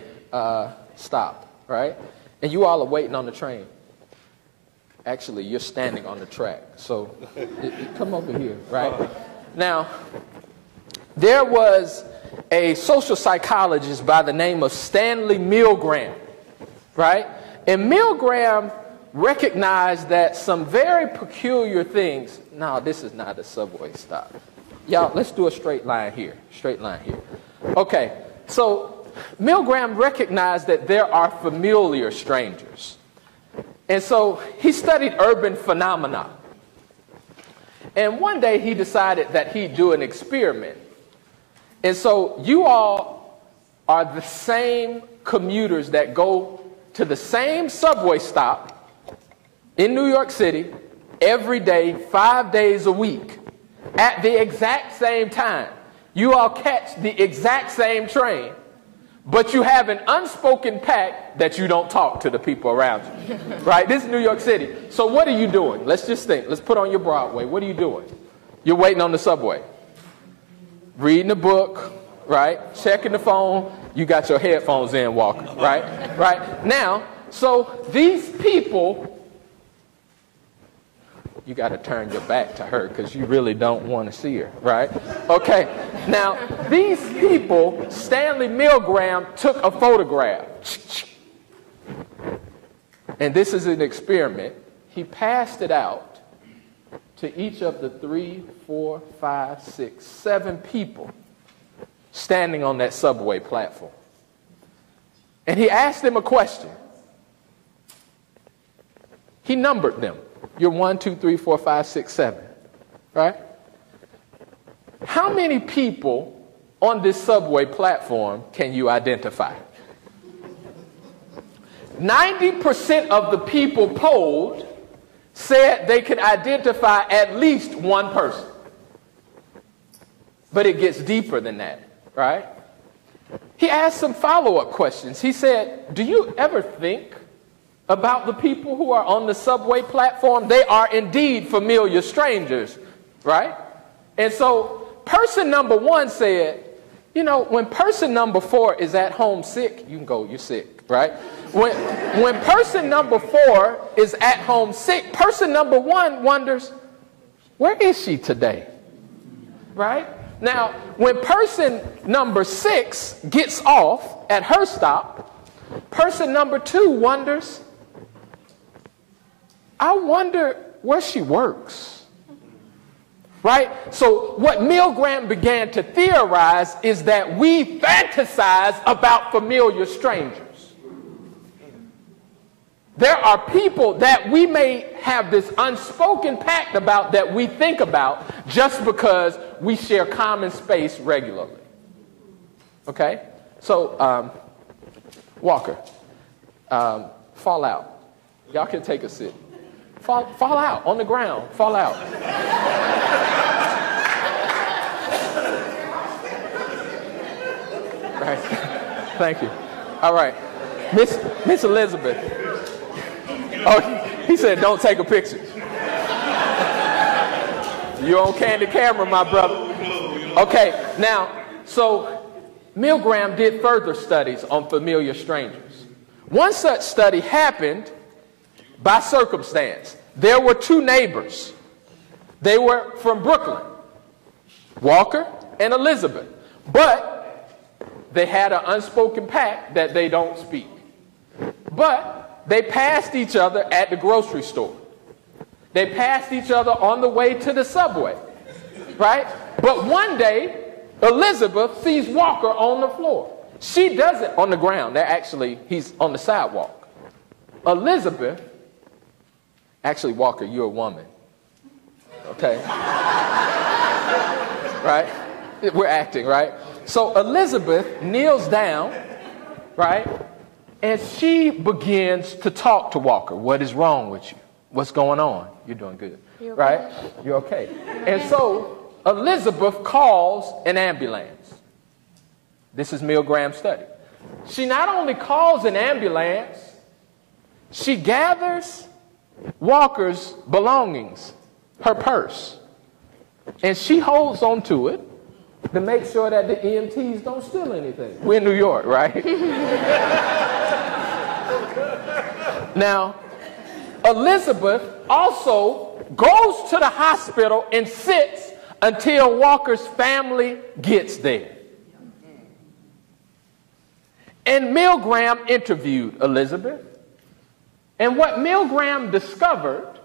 stop, right? And you all are waiting on the train. Actually, you're standing on the track, so come over here, right? Now, there was a social psychologist by the name of Stanley Milgram, right? And Milgram recognized that some very peculiar things. No, this is not a subway stop. Y'all, let's do a straight line here. Okay, so Milgram recognized that there are familiar strangers. And so he studied urban phenomena. And one day he decided that he'd do an experiment. And so you all are the same commuters that go to the same subway stop in New York City every day, 5 days a week, at the exact same time. You all catch the exact same train, but you have an unspoken pact that you don't talk to the people around you, right? This is New York City. So what are you doing? Let's just think. Let's put on your Broadway. What are you doing? You're waiting on the subway, reading a book, right? Checking the phone. You got your headphones in, Walker, right? Right? Now, so these people, you got to turn your back to her because you really don't want to see her, right? Okay. Now, these people, Stanley Milgram took a photograph. And this is an experiment. He passed it out to each of the 3, 4, 5, 6, 7 people standing on that subway platform. And he asked them a question. He numbered them. You're 1, 2, 3, 4, 5, 6, 7, right? How many people on this subway platform can you identify? 90% of the people polled said they could identify at least one person. But it gets deeper than that, right? He asked some follow-up questions. He said, do you ever think about the people who are on the subway platform? They are indeed familiar strangers, right? And so person number 1 said, you know, when person number 4 is at home sick, you can go, you're sick, right? When person number 4 is at home sick, person number 1 wonders, where is she today? Right? Now, when person number 6 gets off at her stop, person number 2 wonders, I wonder where she works. Right? So what Milgram began to theorize is that we fantasize about familiar strangers. There are people that we may have this unspoken pact about that we think about just because we share common space regularly. Okay? So, Walker, fall out. Y'all can take a sit. Fall out on the ground. Fall out. Right. Thank you. All right. Miss Elizabeth. Oh, he said don't take a picture. You're on candid camera, my brother. Okay, now, so Milgram did further studies on familiar strangers. One such study happened by circumstance. There were 2 neighbors. They were from Brooklyn, Walker and Elizabeth. But they had an unspoken pact that they don't speak. But they passed each other at the grocery store. They passed each other on the way to the subway, right? But one day, Elizabeth sees Walker on the floor. She doesn't on the ground. He's on the sidewalk. Elizabeth, actually, Walker, you're a woman. Okay? Right? We're acting, right? So Elizabeth kneels down, right? And she begins to talk to Walker. What is wrong with you? What's going on? You're doing good, right? You're okay. And so Elizabeth calls an ambulance. This is Milgram's study. She not only calls an ambulance, she gathers Walker's belongings, her purse, and she holds on to it to make sure that the EMTs don't steal anything. We're in New York, right? Now, Elizabeth also goes to the hospital and sits until Walker's family gets there. And Milgram interviewed Elizabeth. And what Milgram discovered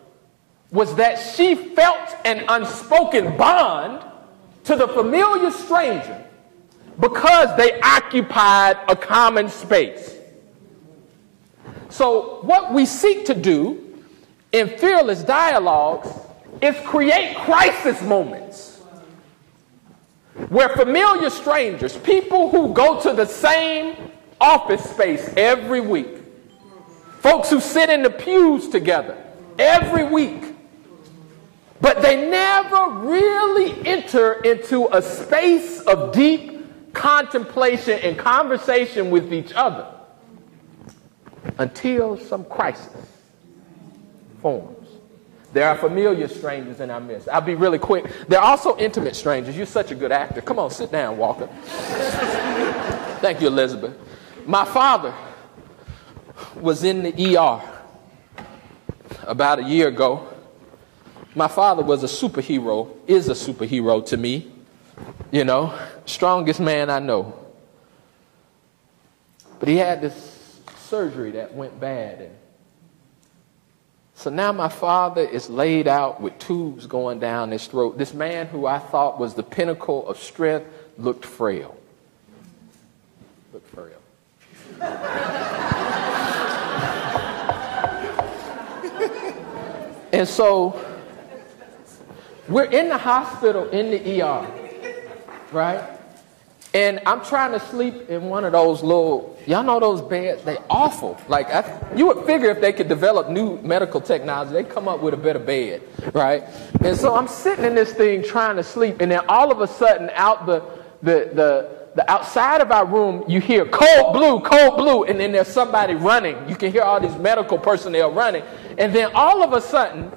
was that she felt an unspoken bond to the familiar stranger because they occupied a common space. So what we seek to do in fearless dialogues is create crisis moments where familiar strangers, people who go to the same office space every week, folks who sit in the pews together every week, but they never really enter into a space of deep contemplation and conversation with each other until some crisis forms. There are familiar strangers in our midst. I'll be really quick. There are also intimate strangers. You're such a good actor. Come on, sit down, Walker. Thank you, Elizabeth. My father was in the ER about a year ago. My father was a superhero, is a superhero to me. You know, strongest man I know. But he had this surgery that went bad. And so now my father is laid out with tubes going down his throat. This man who I thought was the pinnacle of strength looked frail. Looked frail. And so we're in the hospital in the ER, right? And I'm trying to sleep in one of those little, y'all know those beds? They're awful. Like, you would figure if they could develop new medical technology, they'd come up with a better bed, right? And so I'm sitting in this thing trying to sleep, and then all of a sudden, out the outside of our room, you hear cold blue, and then there's somebody running. You can hear all these medical personnel running. And then all of a sudden,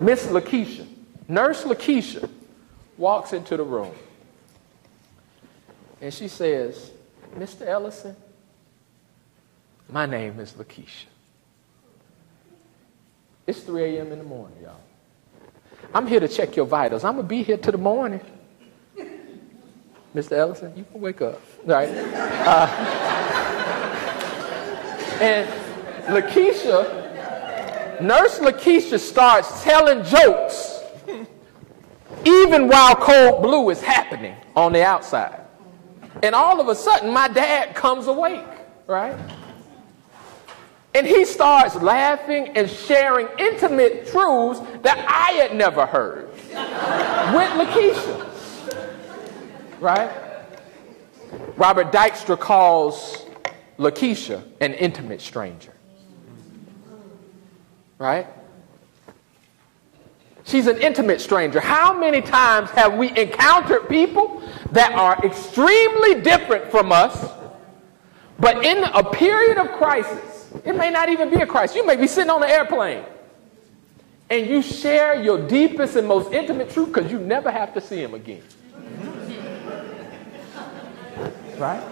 Miss Lakeisha, Nurse Lakeisha, walks into the room. And she says, Mr. Ellison, my name is Lakeisha. It's 3 a.m. in the morning, y'all. I'm here to check your vitals. I'm going to be here till the morning. Mr. Ellison, you can wake up. All right. And Nurse Lakeisha starts telling jokes even while Cold Blue is happening on the outside. And all of a sudden, my dad comes awake, right? And he starts laughing and sharing intimate truths that I had never heard with Lakeisha, right? Robert Dykstra calls Lakeisha an intimate stranger, right? She's an intimate stranger. How many times have we encountered people that are extremely different from us, but in a period of crisis, it may not even be a crisis. You may be sitting on an airplane and you share your deepest and most intimate truth because you never have to see him again. Right?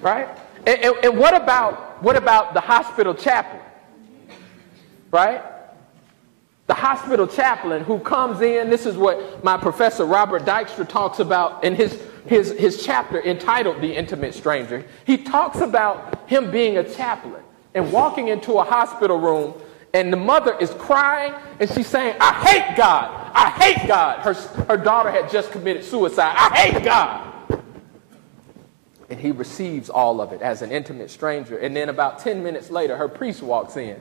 Right? And what about the hospital chaplain? Right? The hospital chaplain who comes in, this is what my professor Robert Dykstra talks about in his chapter entitled The Intimate Stranger. He talks about him being a chaplain and walking into a hospital room, and the mother is crying and she's saying, I hate God. I hate God. Her daughter had just committed suicide. I hate God. And he receives all of it as an intimate stranger. And then about 10 minutes later, her priest walks in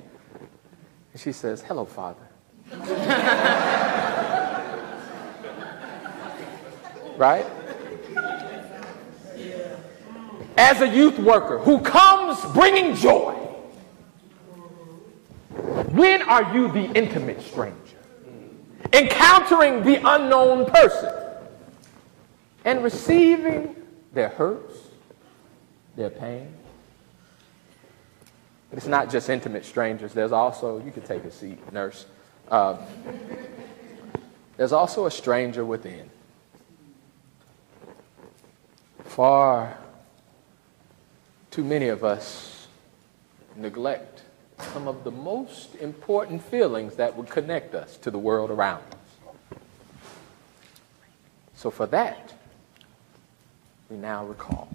and she says, hello, Father. Right? As a youth worker who comes bringing joy, when are you the intimate stranger? Encountering the unknown person and receiving their hurts, their pain. But it's not just intimate strangers. There's also, you can take a seat, nurse. There's also a stranger within. Far too many of us neglect some of the most important feelings that would connect us to the world around us. So for that, we now recall.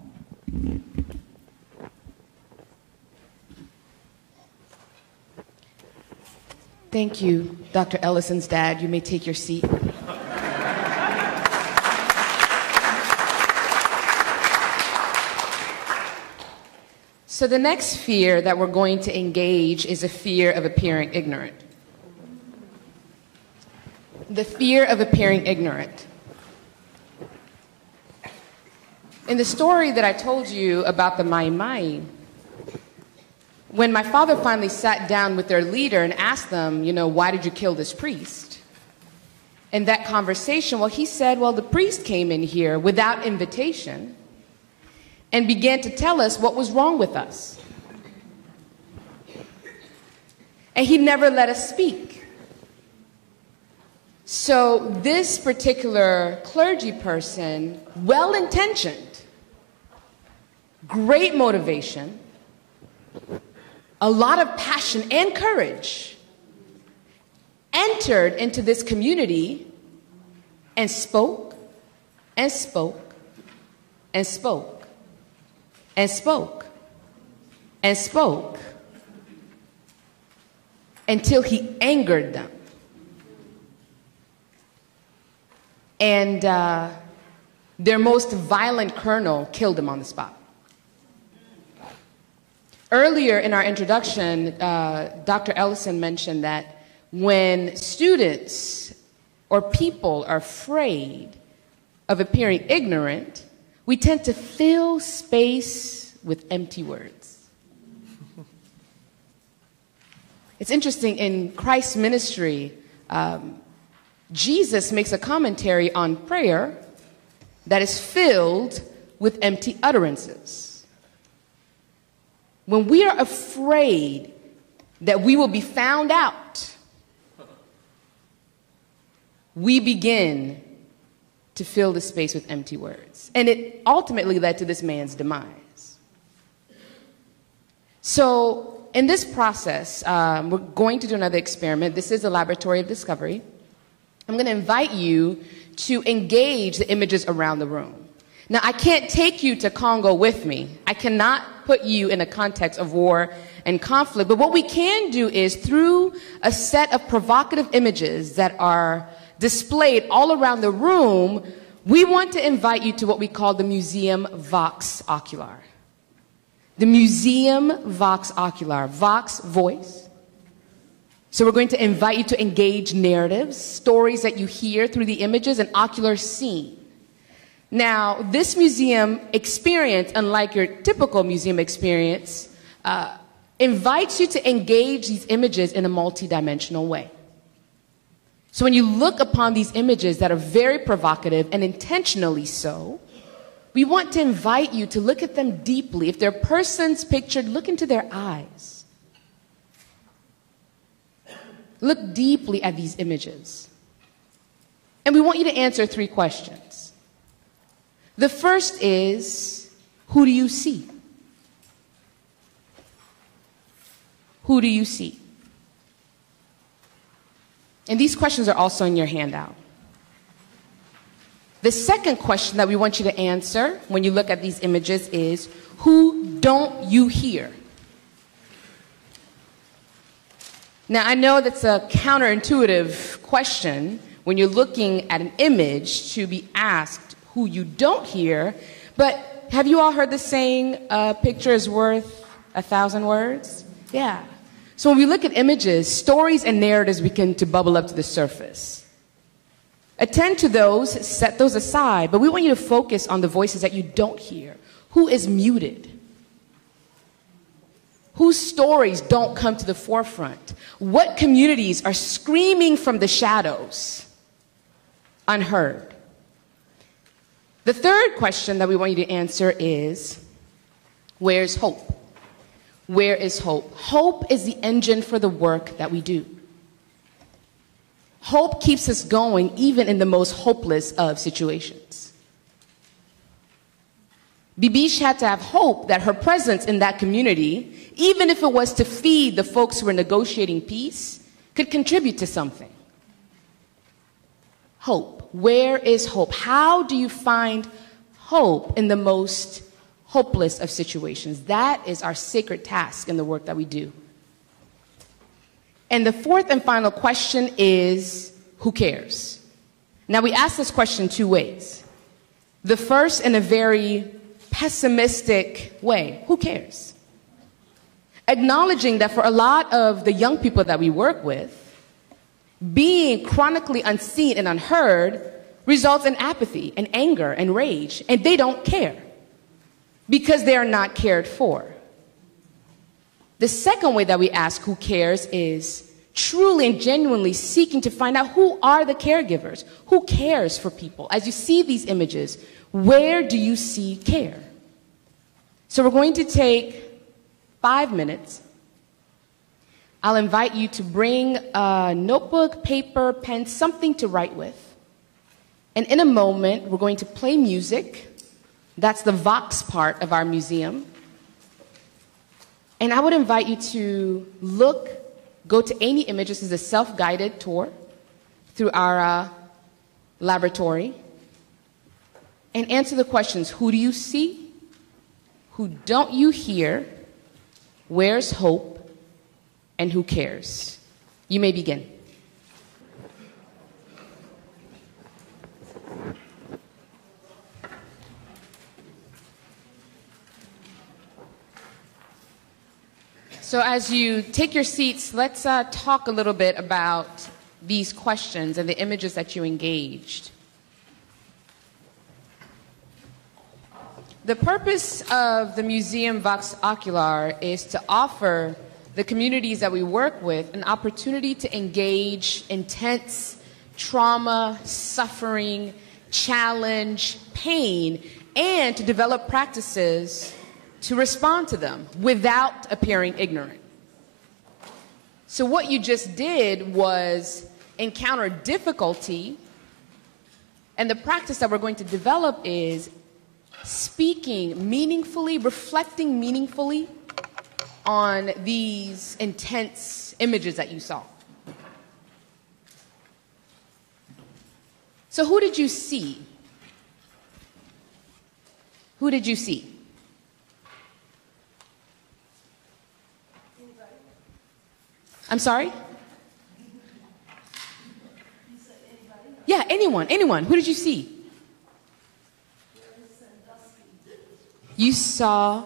Thank you, Dr. Ellison's dad. You may take your seat. So the next fear that we're going to engage is a fear of appearing ignorant. The fear of appearing ignorant. In the story that I told you about the Mai Mai, when my father finally sat down with their leader and asked them, why did you kill this priest? In that conversation, he said, the priest came in here without invitation and began to tell us what was wrong with us. And he never let us speak. So this particular clergy person, well-intentioned, great motivation, a lot of passion and courage, entered into this community and spoke and spoke and spoke and spoke and spoke until he angered them. And their most violent colonel killed him on the spot. Earlier in our introduction, Dr. Ellison mentioned that when students or people are afraid of appearing ignorant, we tend to fill space with empty words. It's interesting, in Christ's ministry, Jesus makes a commentary on prayer that is filled with empty utterances. When we are afraid that we will be found out, we begin to fill the space with empty words. And it ultimately led to this man's demise. So in this process, we're going to do another experiment. This is a laboratory of discovery. I'm going to invite you to engage the images around the room. Now, I can't take you to Congo with me. I cannot put you in a context of war and conflict. But what we can do is, through a set of provocative images that are displayed all around the room, we want to invite you to what we call the museum vox ocular. The museum vox ocular. Vox, voice. So we're going to invite you to engage narratives, stories that you hear through the images, and ocular scene. Now, this museum experience, unlike your typical museum experience, invites you to engage these images in a multidimensional way. So when you look upon these images that are very provocative and intentionally so, we want to invite you to look at them deeply. If they're persons pictured, look into their eyes. Look deeply at these images. And we want you to answer 3 questions. The first is, who do you see? Who do you see? And these questions are also in your handout. The second question that we want you to answer when you look at these images is, who don't you hear? Now, I know that's a counterintuitive question when you're looking at an image to be asked who you don't hear, but have you all heard the saying, a picture is worth 1,000 words? Yeah. So when we look at images, stories and narratives begin to bubble up to the surface. Attend to those, set those aside, but we want you to focus on the voices that you don't hear. Who is muted? Whose stories don't come to the forefront? What communities are screaming from the shadows, unheard? The third question that we want you to answer is, where's hope? Where is hope? Hope is the engine for the work that we do. Hope keeps us going even in the most hopeless of situations. Bibiche had to have hope that her presence in that community, even if it was to feed the folks who were negotiating peace, could contribute to something. Hope. Where is hope? How do you find hope in the most hopeless of situations? That is our sacred task in the work that we do. And the fourth and final question is, who cares? Now, we ask this question 2 ways. The first, in a very pessimistic way, who cares? Acknowledging that for a lot of the young people that we work with, being chronically unseen and unheard results in apathy and anger and rage, and they don't care because they are not cared for. The second way that we ask who cares is truly and genuinely seeking to find out who are the caregivers, who cares for people. As you see these images, where do you see care? So we're going to take 5 minutes. I'll invite you to bring a notebook, paper, pen, something to write with. And in a moment, we're going to play music. That's the Vox part of our museum. And I would invite you to go to any image. This is a self-guided tour through our laboratory. And answer the questions, who do you see? Who don't you hear? Where's hope? And who cares? You may begin. So as you take your seats, let's talk a little bit about these questions and the images that you engaged. The purpose of the Museum Vox Ocular is to offer the communities that we work with an opportunity to engage intense trauma, suffering, challenge, pain, and to develop practices to respond to them without appearing ignorant. So what you just did was encounter difficulty And the practice that we're going to develop is speaking meaningfully, reflecting meaningfully on these intense images that you saw. So who did you see? Who did you see? I'm sorry? Yeah, anyone. Who did you see? You saw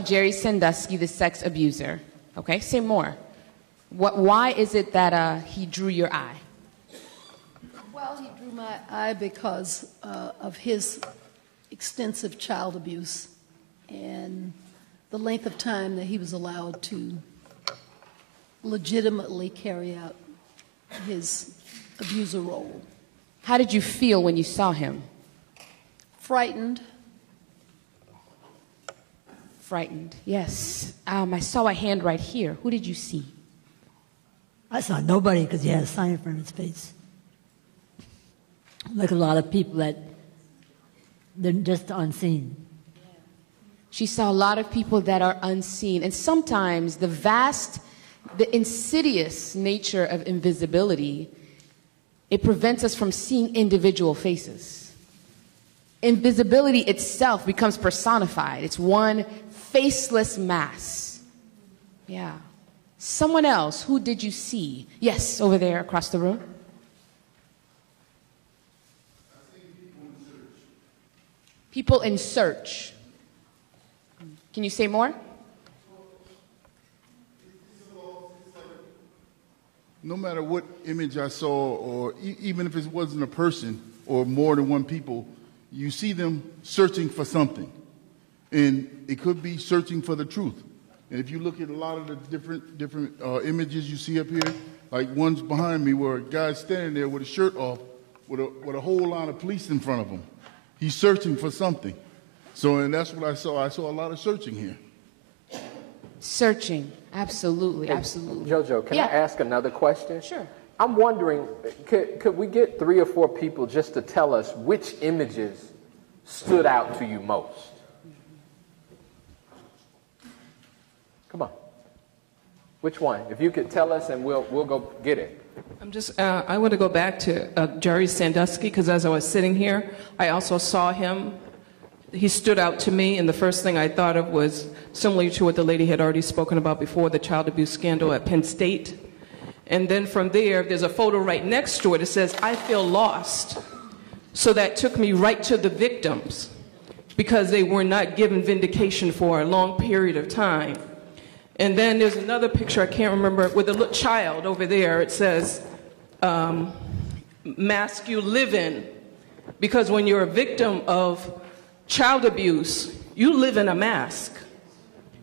Jerry Sandusky, the sex abuser. Okay, say more. Why is it that he drew your eye? Well, he drew my eye because of his extensive child abuse and the length of time that he was allowed to legitimately carry out his abuser role. How did you feel when you saw him? Frightened. Frightened, yes. I saw a hand right here. Who did you see? I saw nobody because he had a sign in front of his face. Like a lot of people that they're just unseen. She saw a lot of people that are unseen. And sometimes the insidious nature of invisibility, it prevents us from seeing individual faces. Invisibility itself becomes personified. It's one faceless mass. Yeah. Someone else, who did you see? Yes, over there across the room. People in search. Can you say more? No matter what image I saw, or even if it wasn't a person or more than one people, you see them searching for something. And it could be searching for the truth. And if you look at a lot of the different images you see up here, like one's behind me where a guy's standing there with a shirt off with a whole line of police in front of him. He's searching for something. So, and that's what I saw. I saw a lot of searching here. Searching, absolutely, Hey, absolutely. Jojo, can I ask another question? Sure. I'm wondering, could we get 3 or 4 people just to tell us which images stood out to you most? Come on. Which one? If you could tell us, and we'll go get it. I want to go back to Jerry Sandusky, because as I was sitting here, I also saw him. He stood out to me, and the first thing I thought of was similar to what the lady had already spoken about before, the child abuse scandal at Penn State. And then from there's a photo right next to it. It says, "I feel lost." So that took me right to the victims, because they were not given vindication for a long period of time. And then there's another picture, I can't remember, with a little child over there. It says, mask you live in. Because when you're a victim of child abuse, you live in a mask.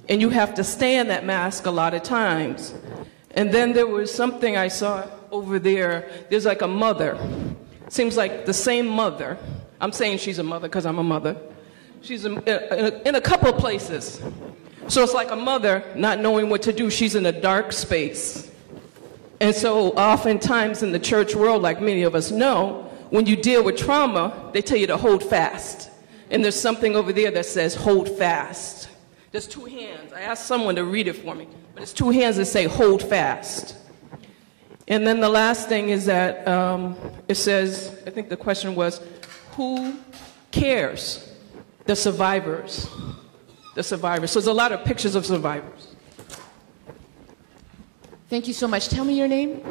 And you have to stay in that mask a lot of times. And then there was something I saw over there. There's like a mother. Seems like the same mother. I'm saying she's a mother because I'm a mother. She's in a couple of places. So it's like a mother not knowing what to do. She's in a dark space. And so oftentimes in the church world, like many of us know, when you deal with trauma, they tell you to hold fast. And there's something over there that says, hold fast. There's 2 hands. I asked someone to read it for me. But it's 2 hands that say, hold fast. And then the last thing is that it says, I think the question was, who cares? The survivors. The survivors. So there's a lot of pictures of survivors. Thank you so much. Tell me your name.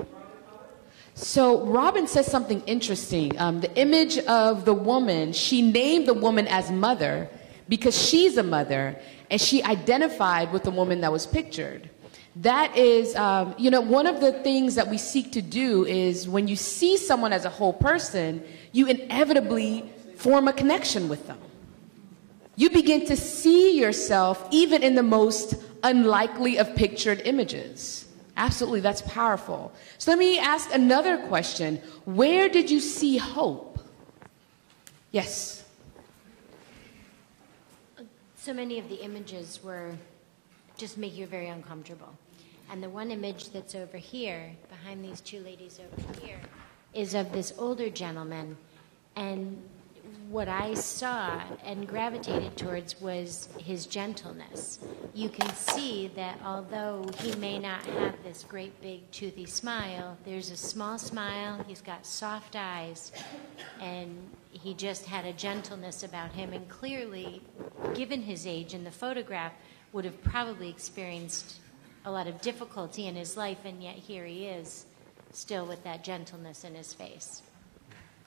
So Robin says something interesting. The image of the woman, she named the woman as mother because she's a mother, and she identified with the woman that was pictured. That is, one of the things that we seek to do is when you see someone as a whole person, you inevitably form a connection with them. You begin to see yourself even in the most unlikely of pictured images. Absolutely, that's powerful. So let me ask another question. Where did you see hope? Yes. So many of the images were just make you very uncomfortable. And the one image that's over here, behind these 2 ladies over here, is of this older gentleman. And what I saw and gravitated towards was his gentleness. You can see that although he may not have this great big toothy smile, there's a small smile, he's got soft eyes, and he just had a gentleness about him, and clearly, given his age in the photograph, would have probably experienced a lot of difficulty in his life, and yet here he is, still with that gentleness in his face.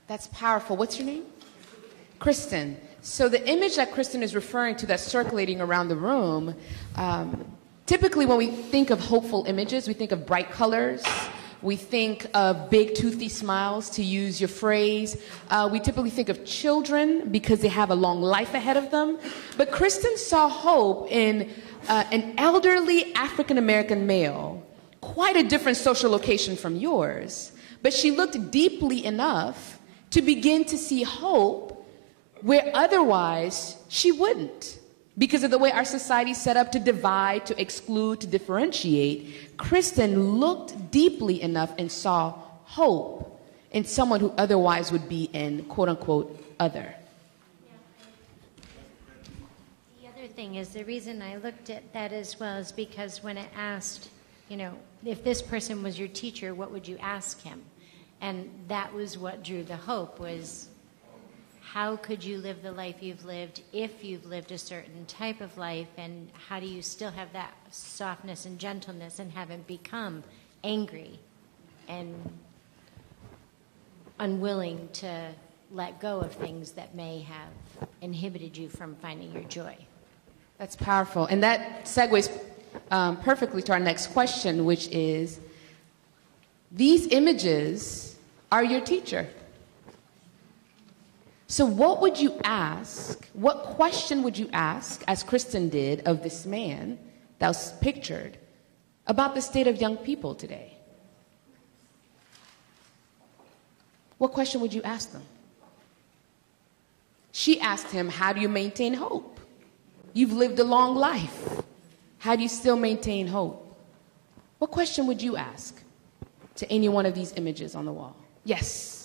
That's powerful. What's your name? Kristen. So the image that Kristen is referring to that's circulating around the room, typically when we think of hopeful images, we think of bright colors. We think of big toothy smiles, to use your phrase. We typically think of children because they have a long life ahead of them. But Kristen saw hope in an elderly African-American male, quite a different social location from yours. But she looked deeply enough to begin to see hope where otherwise she wouldn't. Because of the way our society is set up to divide, to exclude, to differentiate, Kristen looked deeply enough and saw hope in someone who otherwise would be an quote-unquote other. The other thing is, the reason I looked at that as well is because when it asked, you know, if this person was your teacher, what would you ask him? And that was what drew the hope, was how could you live the life you've lived if you've lived a certain type of life, and how do you still have that softness and gentleness and haven't become angry and unwilling to let go of things that may have inhibited you from finding your joy. That's powerful. And that segues perfectly to our next question, which is, these images are your teacher. So what would you ask, what question would you ask, as Kristen did, of this man that was pictured, about the state of young people today? What question would you ask them? She asked him, how do you maintain hope? You've lived a long life. How do you still maintain hope? What question would you ask to any one of these images on the wall? Yes.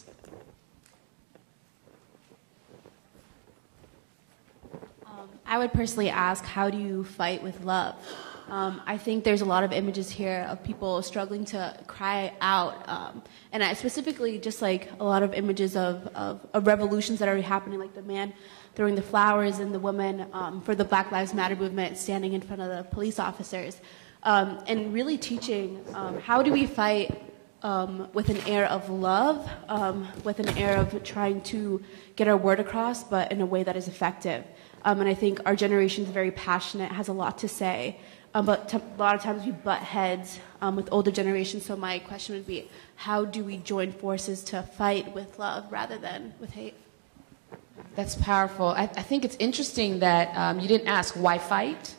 I would personally ask, how do you fight with love? I think there's a lot of images here of people struggling to cry out. And I specifically just like a lot of images of revolutions that are happening, like the man throwing the flowers and the woman for the Black Lives Matter movement standing in front of the police officers. And really teaching how do we fight with an air of love, with an air of trying to get our word across, but in a way that is effective. And I think our generation is very passionate, has a lot to say, but a lot of times we butt heads with older generations. So my question would be, how do we join forces to fight with love rather than with hate? That's powerful. I think it's interesting that you didn't ask why fight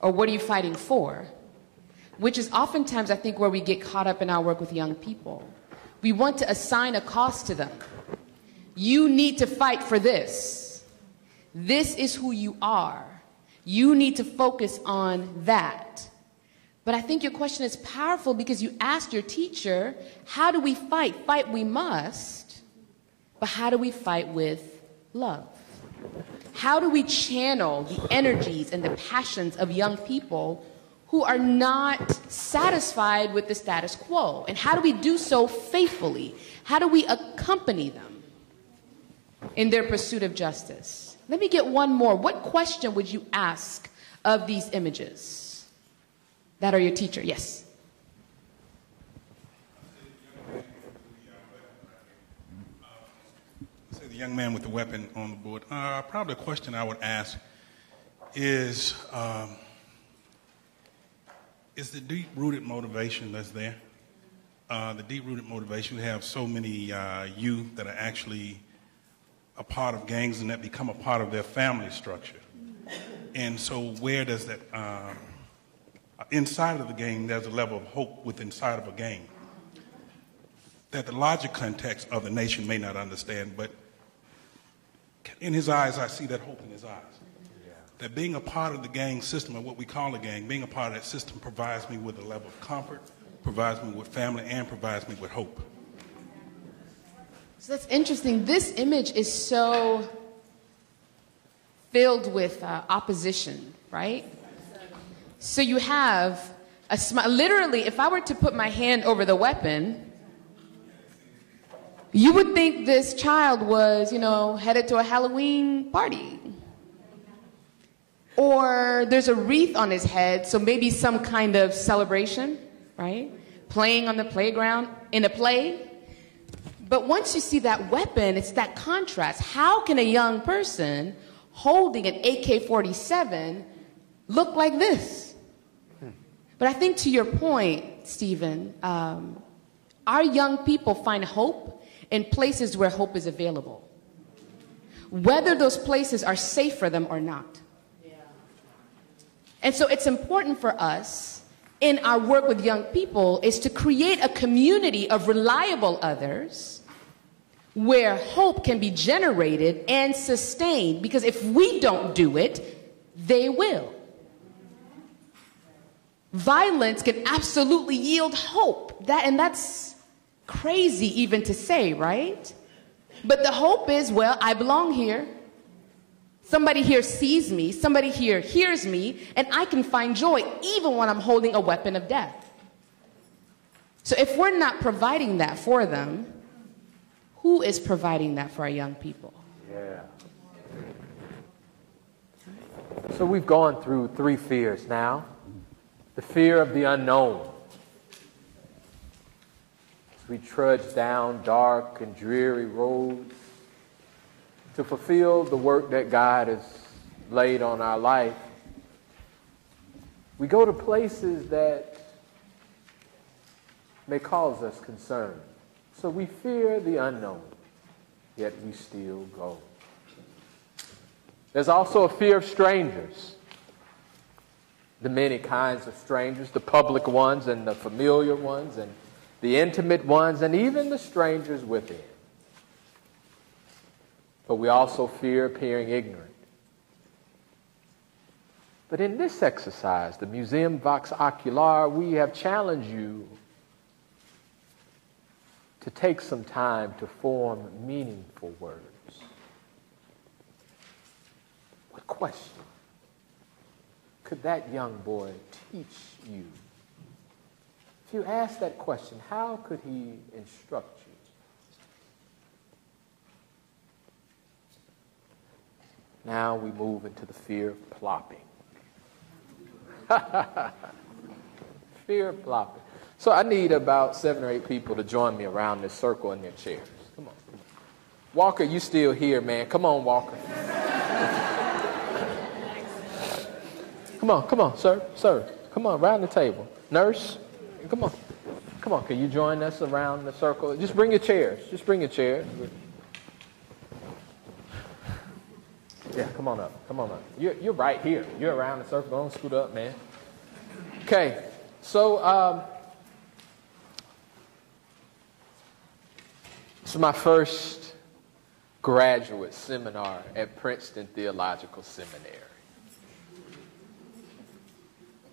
or what are you fighting for, which is oftentimes, I think, where we get caught up in our work with young people. We want to assign a cost to them. You need to fight for this. This is who you are. You need to focus on that. But I think your question is powerful because you asked your teacher, how do we fight? Fight we must, but how do we fight with love? How do we channel the energies and the passions of young people who are not satisfied with the status quo? And how do we do so faithfully? How do we accompany them in their pursuit of justice? Let me get one more. What question would you ask of these images that are your teacher? Yes. Say the young man with the weapon on the board. Probably a question I would ask is the deep-rooted motivation that's there? The deep-rooted motivation. We have so many youth that are actually a part of gangs and that become a part of their family structure. And so where does that, inside of the gang, there's a level of hope within inside of a gang that the larger context of the nation may not understand, but in his eyes, I see that hope in his eyes. Yeah. That being a part of the gang system, or what we call a gang, being a part of that system provides me with a level of comfort, provides me with family, and provides me with hope. So that's interesting. This image is so filled with opposition, right? So you have a smile. Literally, if I were to put my hand over the weapon, you would think this child was, headed to a Halloween party. Or there's a wreath on his head, so maybe some kind of celebration, right? Playing on the playground in a play. But once you see that weapon, it's that contrast. How can a young person holding an AK-47 look like this? But I think to your point, Stephen, our young people find hope in places where hope is available, whether those places are safe for them or not. And so it's important for us in our work with young people is to create a community of reliable others where hope can be generated and sustained, because if we don't do it, they will. Violence can absolutely yield hope. That's crazy even to say, right? But the hope is, well, I belong here. Somebody here sees me, somebody here hears me, and I can find joy even when I'm holding a weapon of death. So if we're not providing that for them, who is providing that for our young people? Yeah. So we've gone through 3 fears now. The fear of the unknown. As we trudge down dark and dreary roads to fulfill the work that God has laid on our life, we go to places that may cause us concern. So we fear the unknown, yet we still go. There's also a fear of strangers. The many kinds of strangers, the public ones and the familiar ones and the intimate ones and even the strangers within. But we also fear appearing ignorant. But in this exercise, the Museum Vox Ocular, we have challenged you to take some time to form meaningful words. What question could that young boy teach you? If you ask that question, how could he instruct you? Now we move into the fear of plopping. Fear of plopping. So I need about 7 or 8 people to join me around this circle in their chairs. Come on. Walker, you still here, man. Come on, Walker. Come on, sir. Come on, around the table. Nurse, come on. Can you join us around the circle? Just bring your chairs. Yeah, come on up. You're right here. You're around the circle. Don't scoot up, man. Okay, so this is my first graduate seminar at Princeton Theological Seminary.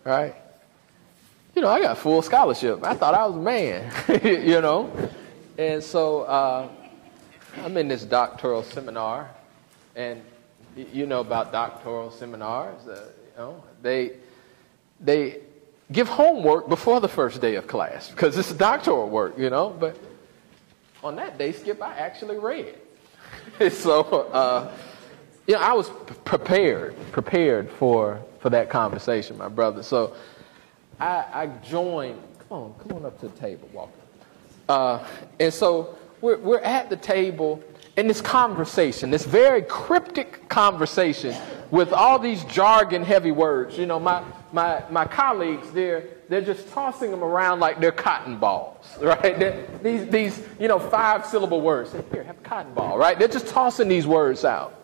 Right? I got full scholarship. I thought I was a man, And so I'm in this doctoral seminar, and you know about doctoral seminars. They give homework before the first day of class because it's doctoral work, But on that day, Skip, I actually read. So, I was prepared for that conversation, my brother. So I joined. Come on up to the table, Walker. And so we're at the table in this conversation, this very cryptic conversation with all these jargon-heavy words. My colleagues, they're just tossing them around like they're cotton balls, right? These 5-syllable words. Here, have a cotton ball, right? They're just tossing these words out.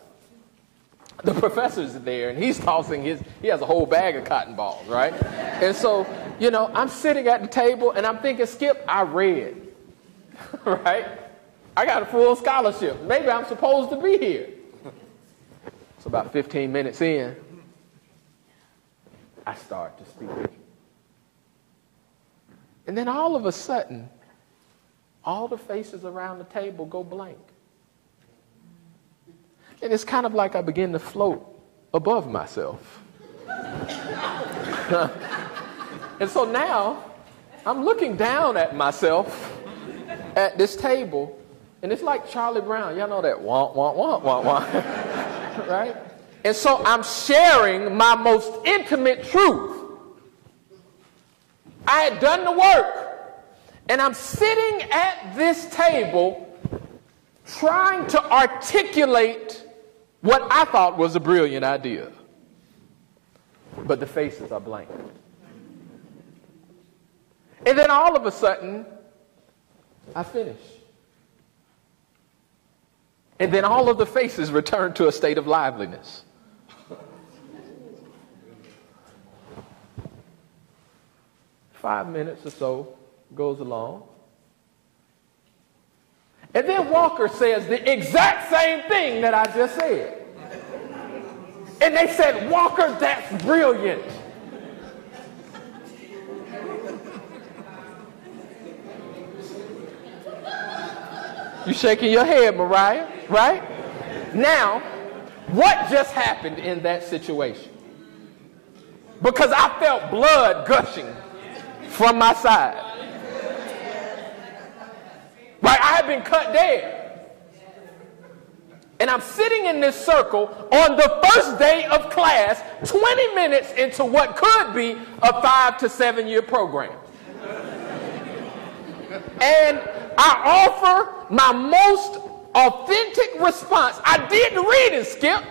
The professor's there, and he's tossing he has a whole bag of cotton balls, right? And so, I'm sitting at the table, and I'm thinking, Skip, I read, right? I got a full scholarship. Maybe I'm supposed to be here. So about 15 minutes in, I start to speak. And then all of a sudden, all the faces around the table go blank. And it's kind of like I begin to float above myself. And so now I'm looking down at myself at this table, and it's like Charlie Brown. Y'all know that wah, wah, wah, wah, wah. Right? And so I'm sharing my most intimate truth. I had done the work, and I'm sitting at this table trying to articulate what I thought was a brilliant idea. But the faces are blank. And then all of a sudden, I finish. And then all of the faces return to a state of liveliness. Five minutes or so goes along. And then Walker says the exact same thing that I just said. And they said, Walker, that's brilliant. You shaking your head, Mariah, right? Now, what just happened in that situation? Because I felt blood gushing from my side. Right? I had been cut dead. And I'm sitting in this circle on the first day of class, 20 minutes into what could be a 5 to 7 year program. And I offer my most authentic response. I did the reading, Skip.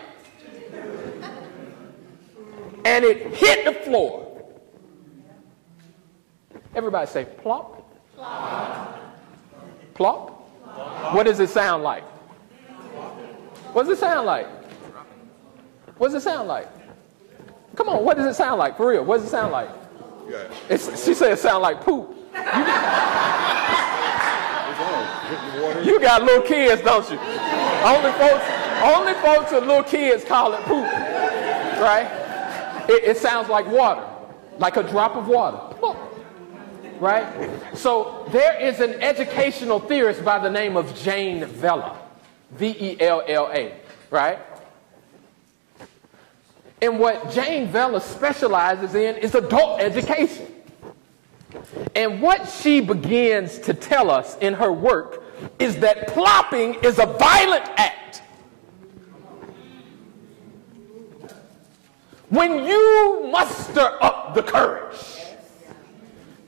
And it hit the floor. Everybody say plop. Plop. Plop. What does it sound like? What does it sound like? What does it sound like? Come on, what does it sound like? For real, what does it sound like? She said it sounds like poop. You got little kids, don't you? Only folks with little kids call it poop, right? It sounds like water, like a drop of water, right? So there is an educational theorist by the name of Jane Vella, V-E-L-L-A, right? And what Jane Vella specializes in is adult education. And what she begins to tell us in her work is that plopping is a violent act. When you muster up the courage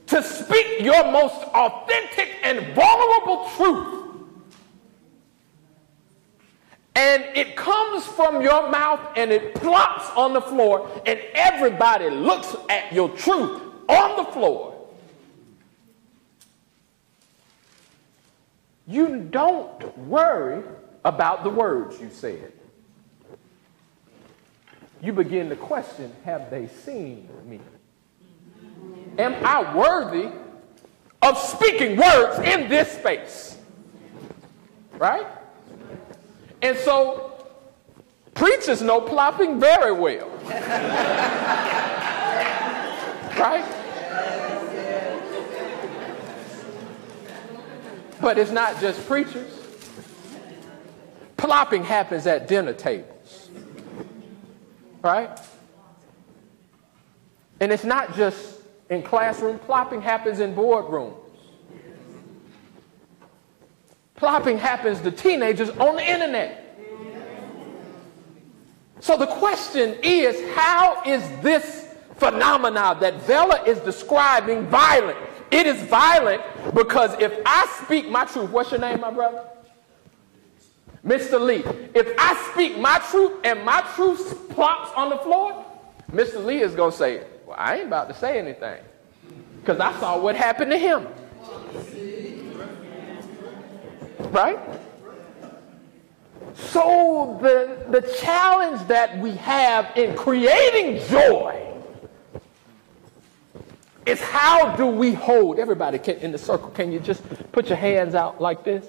to speak your most authentic and vulnerable truth, and it comes from your mouth and it plops on the floor, and everybody looks at your truth on the floor, you don't worry about the words you said. You begin to question, have they seen me? Am I worthy of speaking words in this space? Right? And so, preachers know plopping very well. Right? But it's not just preachers. Plopping happens at dinner tables. Right? And it's not just in classrooms. Plopping happens in boardrooms. Plopping happens to teenagers on the internet. So the question is, how is this phenomena that Vella is describing violent? It is violent because if I speak my truth, what's your name, my brother? Mr. Lee. If I speak my truth and my truth plops on the floor, Mr. Lee is going to say, well, I ain't about to say anything because I saw what happened to him. Right? So the challenge that we have in creating joy is how do we hold, everybody in the circle, can you just put your hands out like this?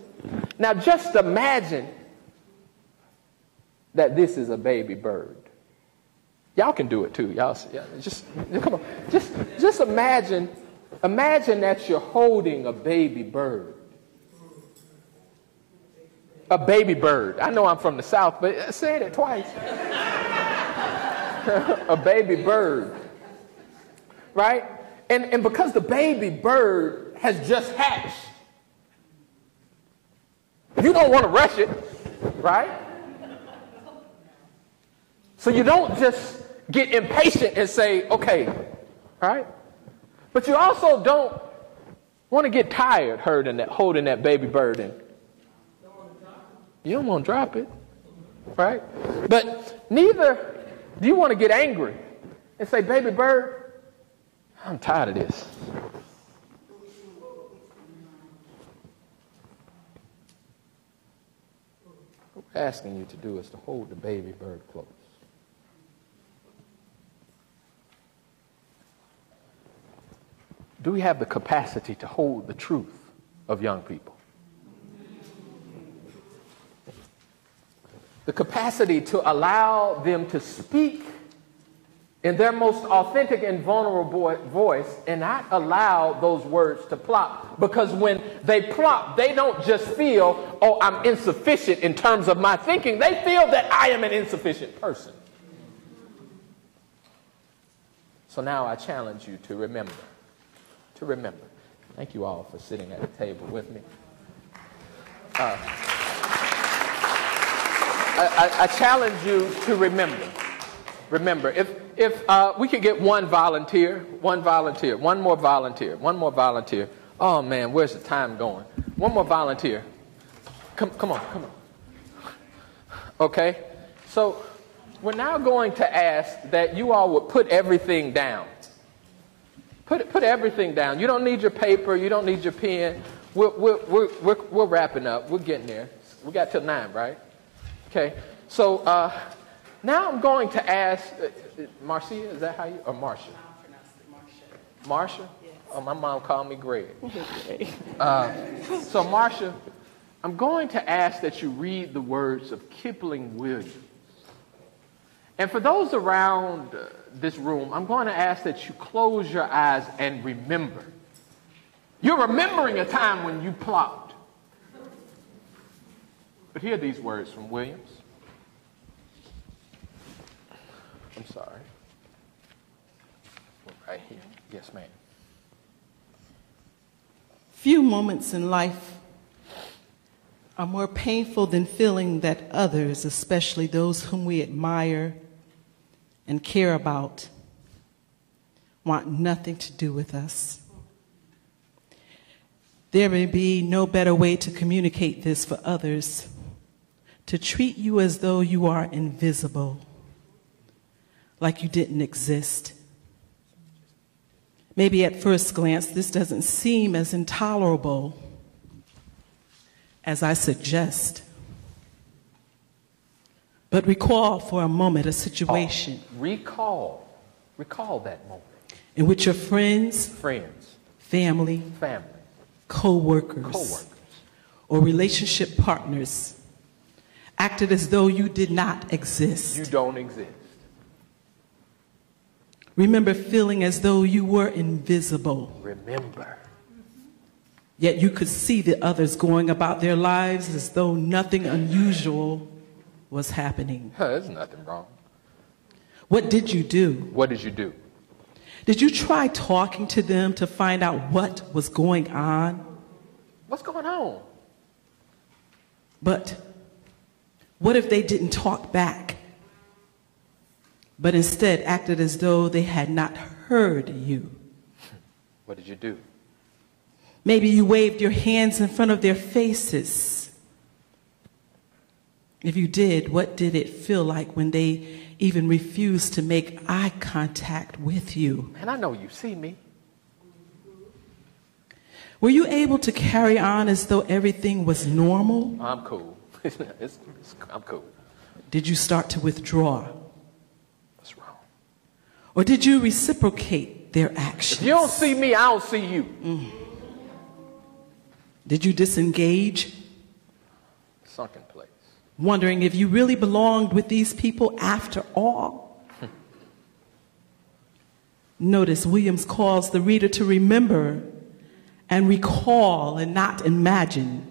Now just imagine that this is a baby bird. Y'all can do it too. Y'all just come on. Just imagine that you're holding a baby bird. a baby bird. I know I'm from the South, but I said it twice. A baby bird, right? And because the baby bird has just hatched, you don't want to rush it, right? So you don't just get impatient and say, okay, right? But you also don't want to get tired holding that baby bird, and you don't want to drop it, right? But neither do you want to get angry and say, baby bird, I'm tired of this. What we're asking you to do is to hold the baby bird close. Do we have the capacity to hold the truth of young people? The capacity to allow them to speak in their most authentic and vulnerable voice and not allow those words to plop. Because when they plop, they don't just feel, oh, I'm insufficient in terms of my thinking. They feel that I am an insufficient person. So now I challenge you to remember. To remember. Thank you all for sitting at the table with me. I challenge you to remember. Remember, if we could get one more volunteer. Oh man, where's the time going? One more volunteer. Come on. Okay, so we're now going to ask that you all would put everything down. Put everything down. You don't need your paper. You don't need your pen. We're wrapping up. We're getting there. We got till 9, right? Okay. So now I'm going to ask Marcia. Is that how you? Or Marcia? Marcia. Yes. Oh, my mom called me Greg. So Marcia, I'm going to ask that you read the words of Kipling Williams. And for those around this room, I'm going to ask that you close your eyes and remember. You're remembering a time when you plopped. But hear these words from Williams. I'm sorry. Right here. Yes, ma'am. Few moments in life are more painful than feeling that others, especially those whom we admire and care about, want nothing to do with us. There may be no better way to communicate this for others, to treat you as though you are invisible, like you didn't exist. Maybe at first glance, this doesn't seem as intolerable as I suggest. But recall for a moment a situation. Recall that moment. In which your friends, family, co-workers, or relationship partners acted as though you did not exist. You don't exist. Remember feeling as though you were invisible. Remember. Yet you could see the others going about their lives as though nothing unusual was happening. There's nothing wrong. What did you do? What did you do? Did you try talking to them to find out what was going on? What's going on? But what if they didn't talk back, but instead acted as though they had not heard you? What did you do? Maybe you waved your hands in front of their faces. If you did, what did it feel like when they even refused to make eye contact with you? And I know you see me. Were you able to carry on as though everything was normal? I'm cool. I'm cool. Did you start to withdraw? What's wrong? Or did you reciprocate their actions? If you don't see me, I don't see you. Did you disengage? Sunken place. Wondering if you really belonged with these people after all? Notice Williams calls the reader to remember and recall and not imagine.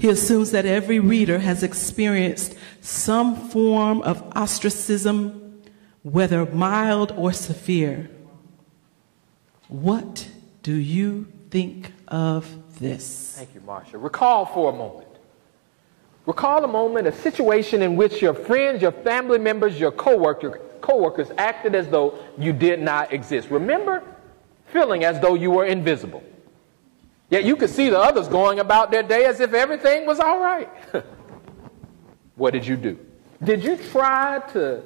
He assumes that every reader has experienced some form of ostracism, whether mild or severe. What do you think of this? Thank you, Marsha. Recall for a moment. Recall a moment, a situation in which your friends, your family members, your coworkers acted as though you did not exist. Remember feeling as though you were invisible. Yet you could see the others going about their day as if everything was all right. What did you do? Did you try to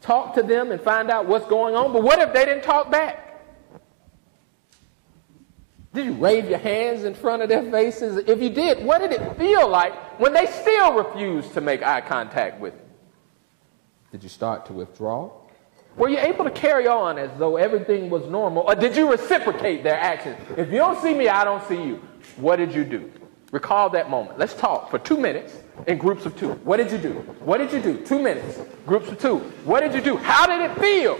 talk to them and find out what's going on? But what if they didn't talk back? Did you wave your hands in front of their faces? If you did, what did it feel like when they still refused to make eye contact with you? Did you start to withdraw? Were you able to carry on as though everything was normal? Or did you reciprocate their actions? If you don't see me, I don't see you. What did you do? Recall that moment. Let's talk for 2 minutes in groups of 2. What did you do? What did you do? 2 minutes, groups of 2. What did you do? How did it feel?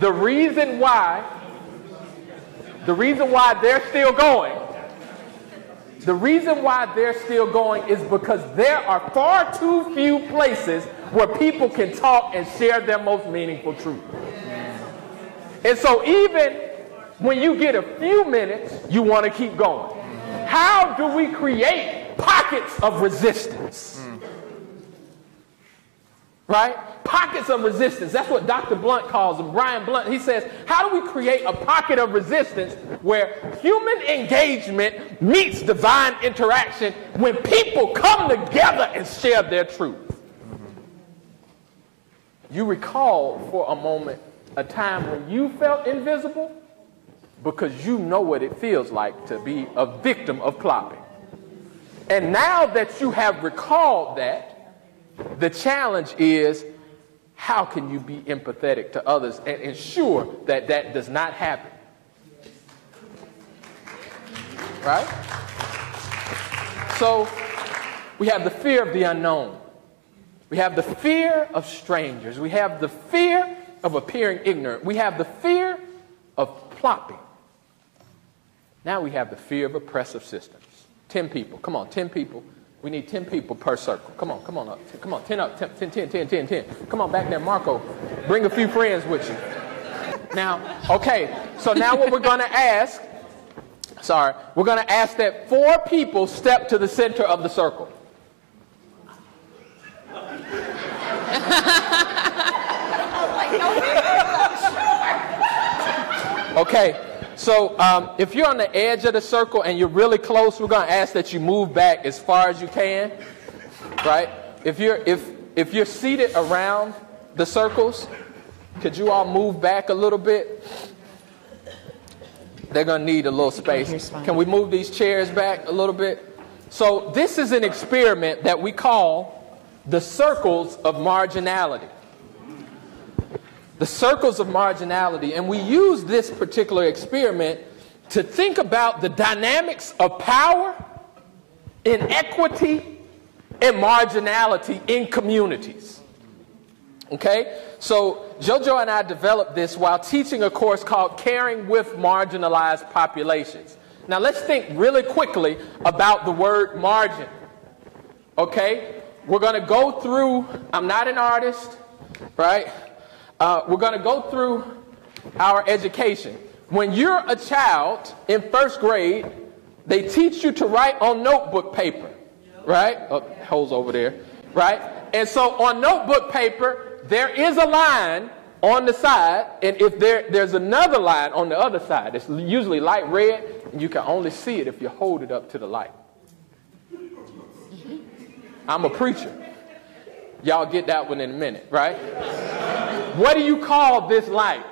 The reason why they're still going, is because there are far too few places where people can talk and share their most meaningful truth. And so even when you get a few minutes, you want to keep going. How do we create pockets of resistance? Right? Pockets of resistance. That's what Dr. Blunt calls them, Brian Blunt. He says, how do we create a pocket of resistance where human engagement meets divine interaction when people come together and share their truth? You recall for a moment a time when you felt invisible because you know what it feels like to be a victim of clopping. And now that you have recalled that, the challenge is, how can you be empathetic to others and ensure that that does not happen? Right? So we have the fear of the unknown. We have the fear of strangers. We have the fear of appearing ignorant. We have the fear of plopping. Now we have the fear of oppressive systems. 10 people. Come on, 10 people. We need 10 people per circle. Come on up. Come on, 10 up, 10. Come on back there, Marco. Bring a few friends with you. Now, okay, so now what we're going to ask, we're going to ask that 4 people step to the center of the circle. Okay. So if you're on the edge of the circle and you're really close, we're going to ask that you move back as far as you can, right? If you're seated around the circles, could you all move back a little bit? They're going to need a little space. Can we move these chairs back a little bit? So this is an experiment that we call the circles of marginality. The circles of marginality, and we use this particular experiment to think about the dynamics of power, inequity, and marginality in communities. Okay? So JoJo and I developed this while teaching a course called Caring with Marginalized Populations. Now let's think really quickly about the word margin. Okay? We're going to go through, I'm not an artist, right? We're going to go through our education. When you're a child in first grade, they teach you to write on notebook paper, right? Oh, holes over there, right? And so on notebook paper, there is a line on the side, and if there's another line on the other side, it's usually light red, and you can only see it if you hold it up to the light. I'm a preacher. Y'all get that one in a minute, right? What do you call this line?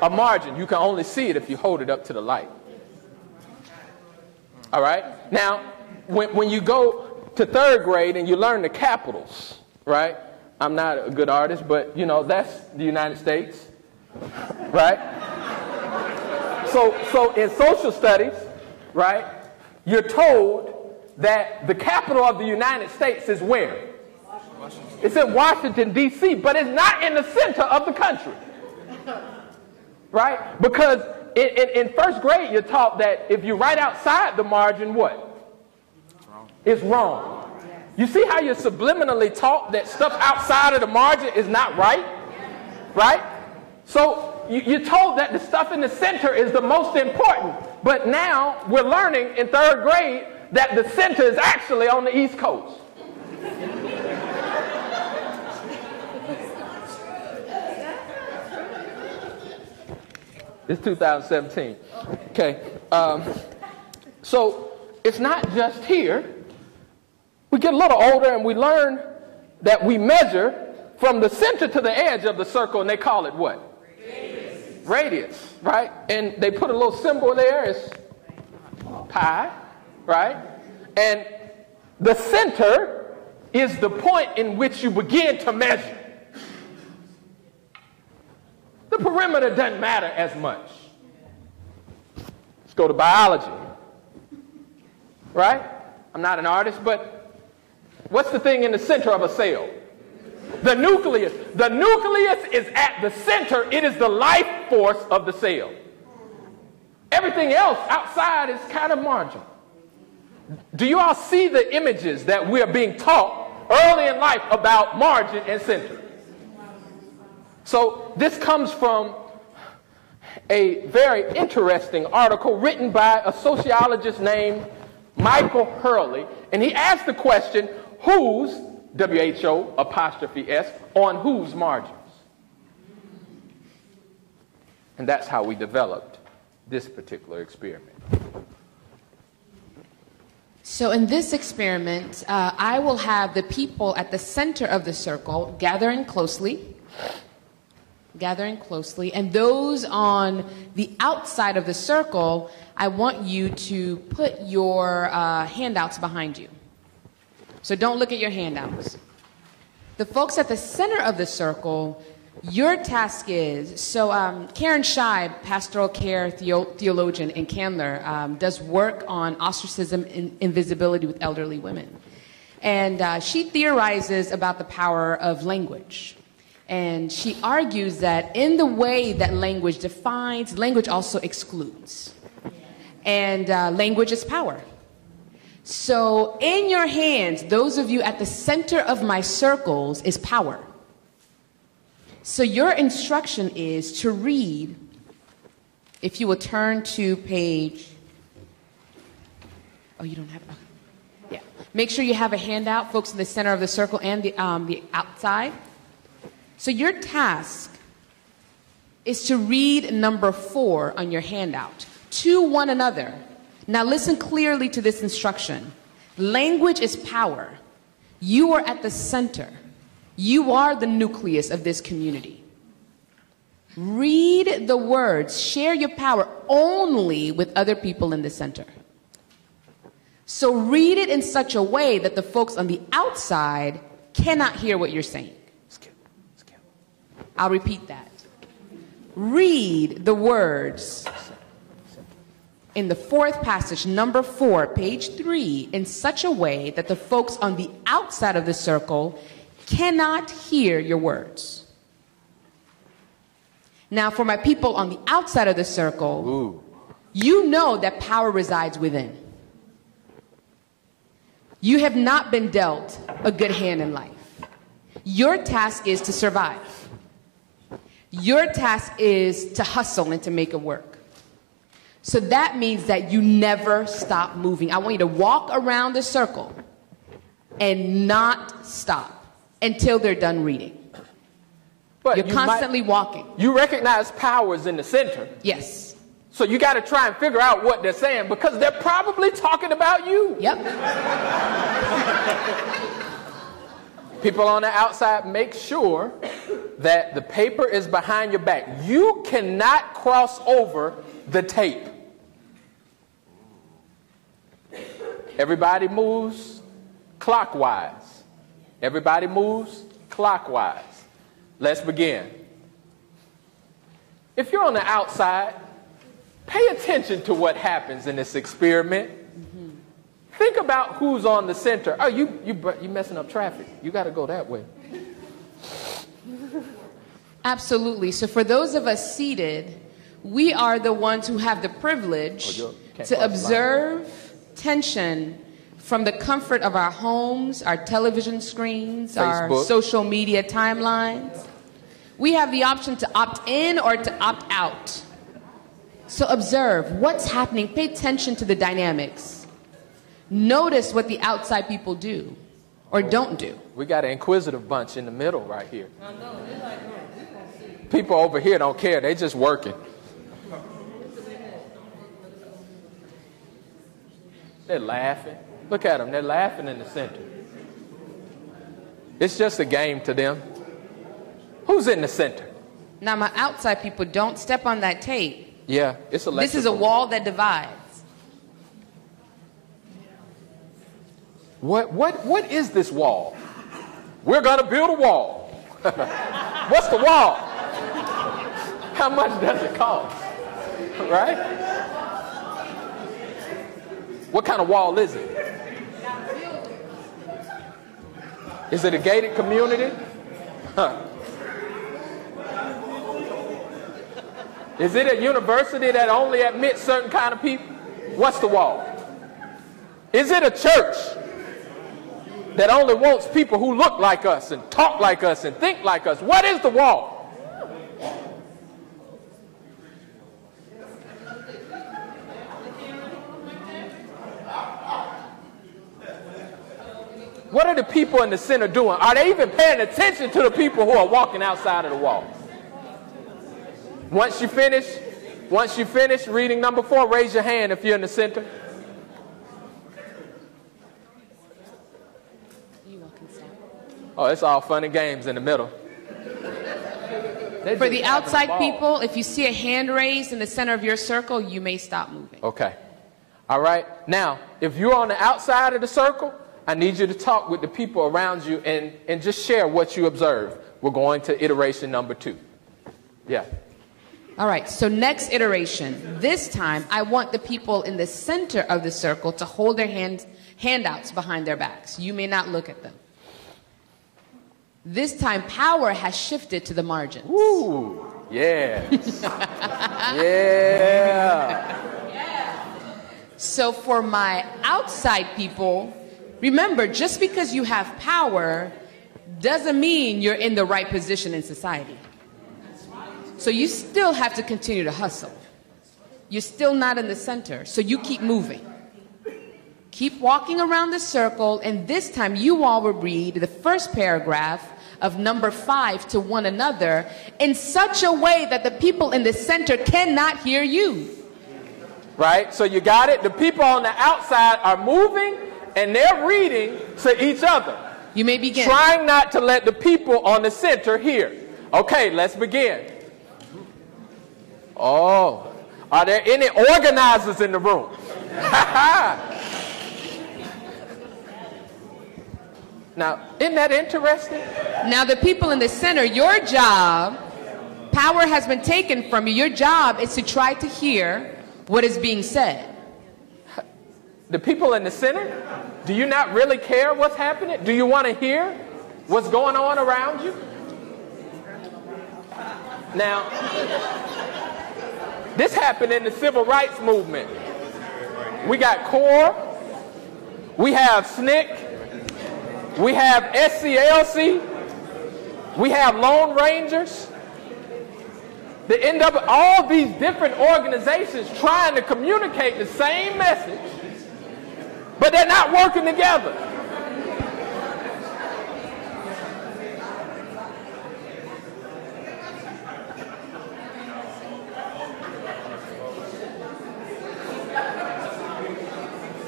A margin. You can only see it if you hold it up to the light. All right? Now, when you go to third grade and you learn the capitals, right? I'm not a good artist, but, you know, that's the United States, right? So in social studies, right, you're told that the capital of the United States is where? It's in Washington, D.C., but it's not in the center of the country, right? Because in first grade, you're taught that if you write outside the margin, what? It's wrong. You see how you're subliminally taught that stuff outside of the margin is not right? Right? So you're told that the stuff in the center is the most important. But now we're learning in third grade that the center is actually on the East Coast. It's 2017. Okay. So it's not just here. We get a little older and we learn that we measure from the center to the edge of the circle, and they call it what? Radius, right? And they put a little symbol there. It's pi, right? And the center is the point in which you begin to measure. The perimeter doesn't matter as much. Let's go to biology, right? I'm not an artist, but what's the thing in the center of a cell? The nucleus. The nucleus is at the center. It is the life force of the cell. Everything else outside is kind of marginal. Do you all see the images that we are being taught early in life about margin and center? So this comes from a very interesting article written by a sociologist named Michael Hurley, and he asked the question, whose, WHO apostrophe S, on whose margins? And that's how we developed this particular experiment. So in this experiment, I will have the people at the center of the circle gathering closely, and those on the outside of the circle, I want you to put your handouts behind you. So don't look at your handouts. The folks at the center of the circle, your task is, so Karen Scheib, pastoral care theologian in Candler, does work on ostracism and invisibility with elderly women. And she theorizes about the power of language. And she argues that in the way that language defines, language also excludes. And language is power. So in your hands, those of you at the center of my circles is power. So your instruction is to read, if you will turn to page, oh, you don't have, okay. Yeah. Make sure you have a handout, folks in the center of the circle and the outside. So your task is to read number 4 on your handout to one another. Now listen clearly to this instruction. Language is power. You are at the center. You are the nucleus of this community. Read the words. Share your power only with other people in the center. So read it in such a way that the folks on the outside cannot hear what you're saying. I'll repeat that. Read the words in the 4th passage, number 4, page 3, in such a way that the folks on the outside of the circle cannot hear your words. Now, for my people on the outside of the circle, you know that power resides within. You have not been dealt a good hand in life. Your task is to survive. Your task is to hustle and to make it work. So that means that you never stop moving. I want you to walk around the circle and not stop until they're done reading. But you're constantly walking. You recognize powers in the center. Yes. So you got to try and figure out what they're saying because they're probably talking about you. Yep. People on the outside, make sure that the paper is behind your back. You cannot cross over the tape. Everybody moves clockwise. Everybody moves clockwise. Let's begin. If you're on the outside, pay attention to what happens in this experiment. Mm-hmm. Think about who's on the center. Oh, you messing up traffic. You got to go that way. Absolutely. So for those of us seated, We are the ones who have the privilege to observe tension from the comfort of our homes, our television screens, our social media timelines. We have the option to opt in or to opt out. So observe what's happening. Pay attention to the dynamics. Notice what the outside people do or don't do. We got an inquisitive bunch in the middle right here. People over here don't care. They just working. They're laughing. Look at them. They're laughing in the center. It's just a game to them. Who's in the center? Now, my outside people, don't step on that tape. Yeah, it's electrical. This is a wall that divides. What is this wall? We're going to build a wall. What's the wall? How much does it cost? Right? What kind of wall is it? Is it a gated community? Huh. Is it a university that only admits certain kind of people? What's the wall? Is it a church that only wants people who look like us and talk like us and think like us? What is the wall? What are the people in the center doing? Are they even paying attention to the people who are walking outside of the wall? Once you finish reading number 4, raise your hand if you're in the center. Oh, it's all fun and games in the middle. For the outside people, if you see a hand raised in the center of your circle, you may stop moving. Okay. All right. Now, if you're on the outside of the circle, I need you to talk with the people around you and just share what you observe. We're going to iteration number 2. Yeah. All right, so next iteration. This time, I want the people in the center of the circle to hold their handouts behind their backs. You may not look at them. This time, power has shifted to the margins. Ooh, yes. Yeah. So for my outside people, remember, just because you have power doesn't mean you're in the right position in society. So you still have to continue to hustle. You're still not in the center, so you keep moving. Keep walking around the circle, and this time you all will read the first paragraph of number 5 to one another in such a way that the people in the center cannot hear you. Right? So you got it? The people on the outside are moving, and they're reading to each other. You may begin. Trying not to let the people on the center hear. Okay, let's begin. Oh, are there any organizers in the room? Now, isn't that interesting? Now, the people in the center, your job, power has been taken from you. Your job is to try to hear what is being said. The people in the center, do you not really care what's happening? Do you want to hear what's going on around you? Now, this happened in the civil rights movement. We got CORE, we have SNCC, we have SCLC, we have Lone Rangers. They end up all these different organizations trying to communicate the same message, but they're not working together.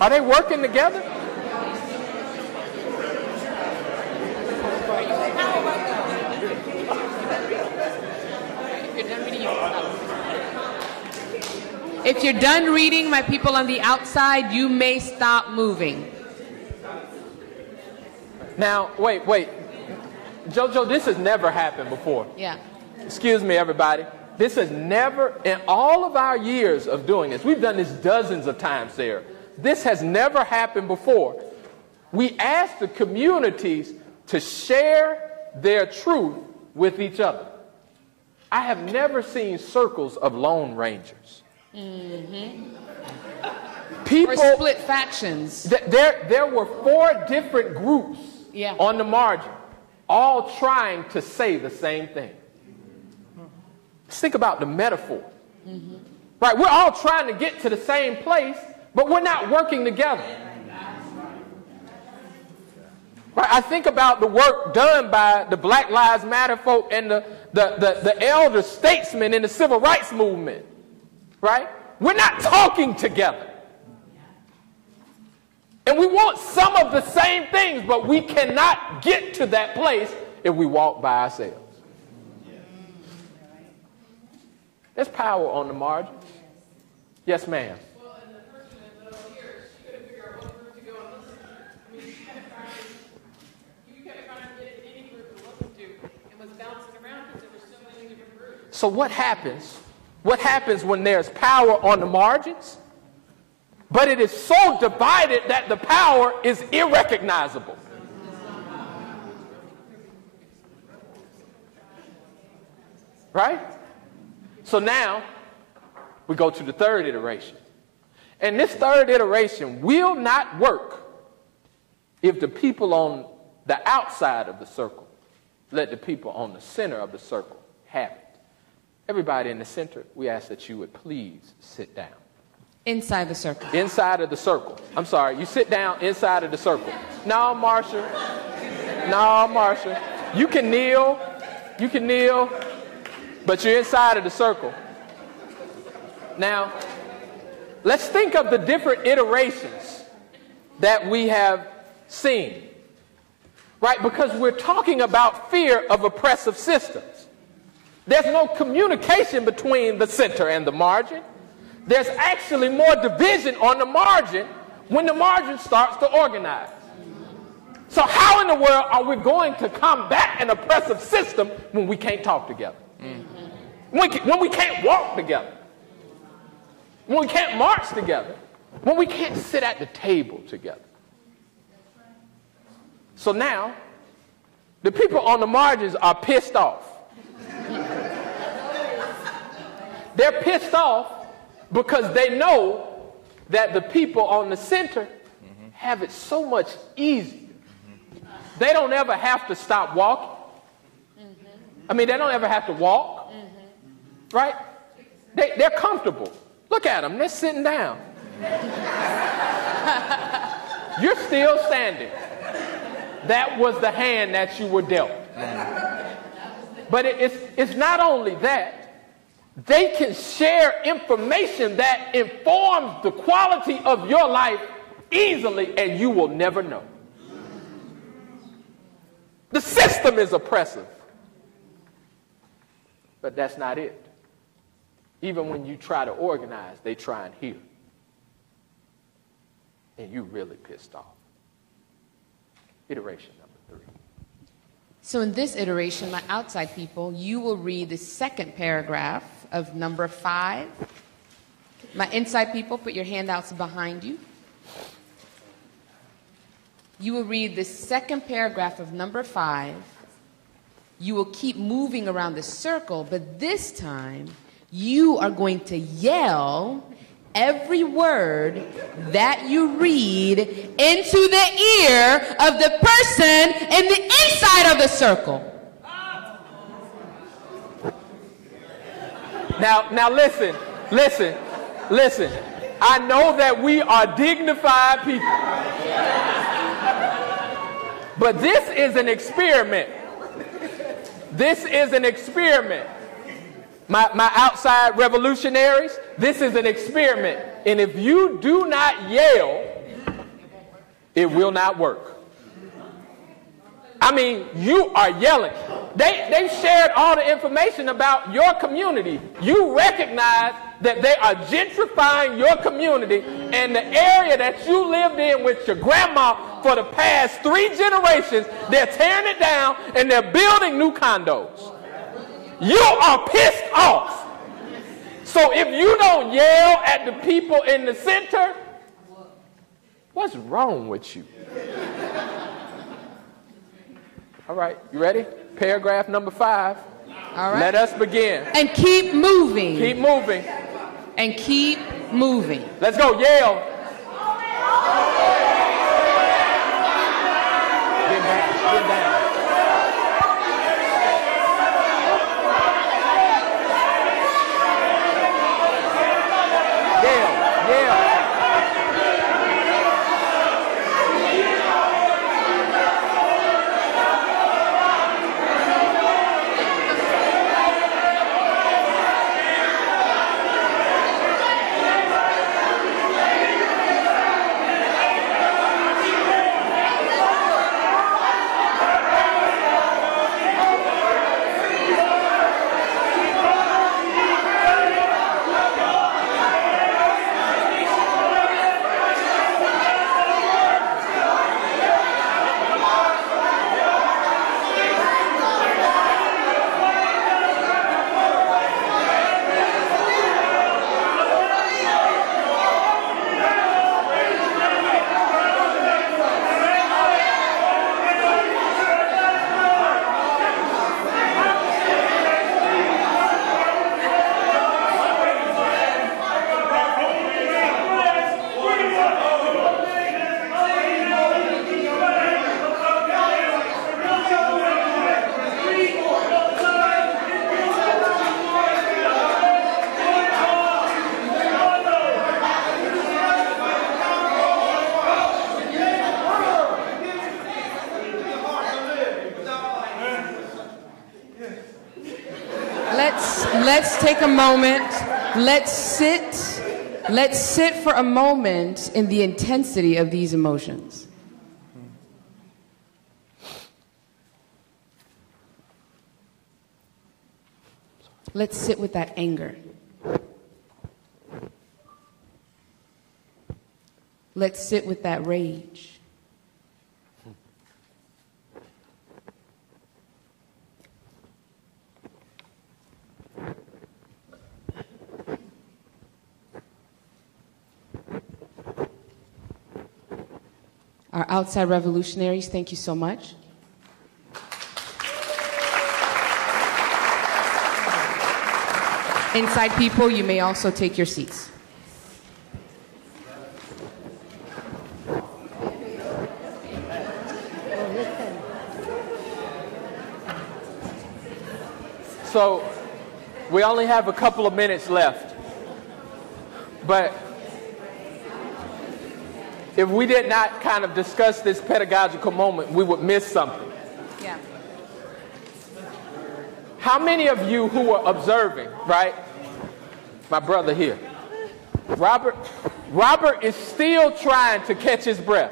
Are they working together? If you're done reading, my people on the outside, you may stop moving. Now, wait. JoJo, this has never happened before. Yeah. Excuse me, everybody. This has never, in all of our years of doing this, we've done this dozens of times, Sarah. This has never happened before. We ask the communities to share their truth with each other. I have never seen circles of lone rangers. People, or split factions. There were 4 different groups on the margin, all trying to say the same thing. Let's think about the metaphor. Right? We're all trying to get to the same place, but we're not working together. Right? I think about the work done by the Black Lives Matter folk and the elder statesmen in the civil rights movement. Right? We're not talking together. And we want some of the same things, but we cannot get to that place if we walk by ourselves. There's power on the margin. Yes, ma'am. Well, and the person in the middle here, she couldn't figure out what group to go and listen to. I mean, she kept trying to get any group to listen to and was bouncing around because there were so many different groups. So what happens? What happens when there's power on the margins, but it is so divided that the power is irrecognizable? Right? So now we go to the third iteration. And this third iteration will not work if the people on the outside of the circle let the people on the center of the circle have it. Everybody in the center, we ask that you would please sit down. Inside the circle. Inside of the circle. I'm sorry, you sit down inside of the circle. No, Marsha. No, Marsha. You can kneel, but you're inside of the circle. Now, let's think of the different iterations that we have seen, right? Because we're talking about fear of oppressive systems. There's no communication between the center and the margin. There's actually more division on the margin when the margin starts to organize. So how in the world are we going to combat an oppressive system when we can't talk together? When we can't walk together? When we can't march together? When we can't sit at the table together? So now, the people on the margins are pissed off. They're pissed off because they know that the people on the center have it so much easier. They don't ever have to stop walking. I mean, they don't ever have to walk. Right? They're comfortable. Look at them. They're sitting down. You're still standing. That was the hand that you were dealt. But it's not only that. They can share information that informs the quality of your life easily, and you will never know. The system is oppressive. But that's not it. Even when you try to organize, they try and hear. And you really pissed off. Iteration number 3. So in this iteration, my outside people, you will read the second paragraph of number 5. My inside people, put your handouts behind you. You will read the second paragraph of number 5. You will keep moving around the circle, but this time you are going to yell every word that you read into the ear of the person in the inside of the circle. Now listen. I know that we are dignified people. But this is an experiment. This is an experiment. My outside revolutionaries, this is an experiment. And if you do not yell, it will not work. I mean, you are yelling. They shared all the information about your community. You recognize that they are gentrifying your community and the area that you lived in with your grandma for the past 3 generations. They're tearing it down and they're building new condos. You are pissed off. So if you don't yell at the people in the center, what's wrong with you? All right, you ready? Paragraph number 5. All right. Let us begin. And keep moving. Keep moving. And keep moving. Let's go, Yale. Get down. Get down. Let's take a moment. Let's sit for a moment in the intensity of these emotions. Let's sit with that anger. Let's sit with that rage. Our outside revolutionaries, thank you so much. Inside people, you may also take your seats. So, we only have a couple of minutes left. But if we did not kind of discuss this pedagogical moment, we would miss something. Yeah. How many of you who were observing, right? My brother here. Robert is still trying to catch his breath.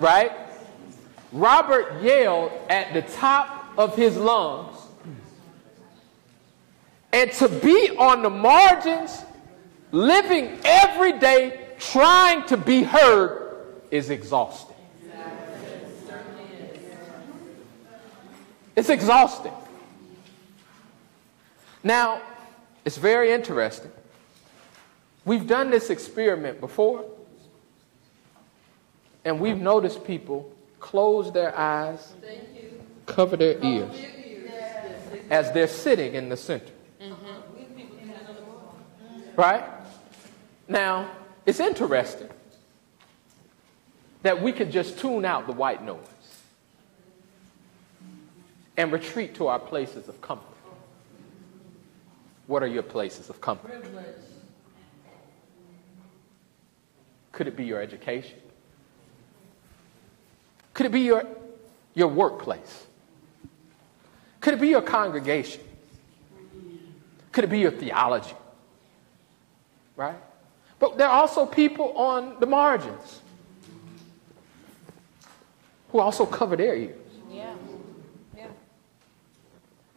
Right? Robert yelled at the top of his lungs. And to be on the margins, living every day, trying to be heard, is exhausting. It's exhausting. Now, it's very interesting. We've done this experiment before, and we've noticed people close their eyes, cover their ears, as they're sitting in the center. Right? Now, it's interesting that we could just tune out the white noise and retreat to our places of comfort. What are your places of comfort? Could it be your education? Could it be your workplace? Could it be your congregation? Could it be your theology? Right? But there are also people on the margins who also cover their ears. Yeah. Yeah.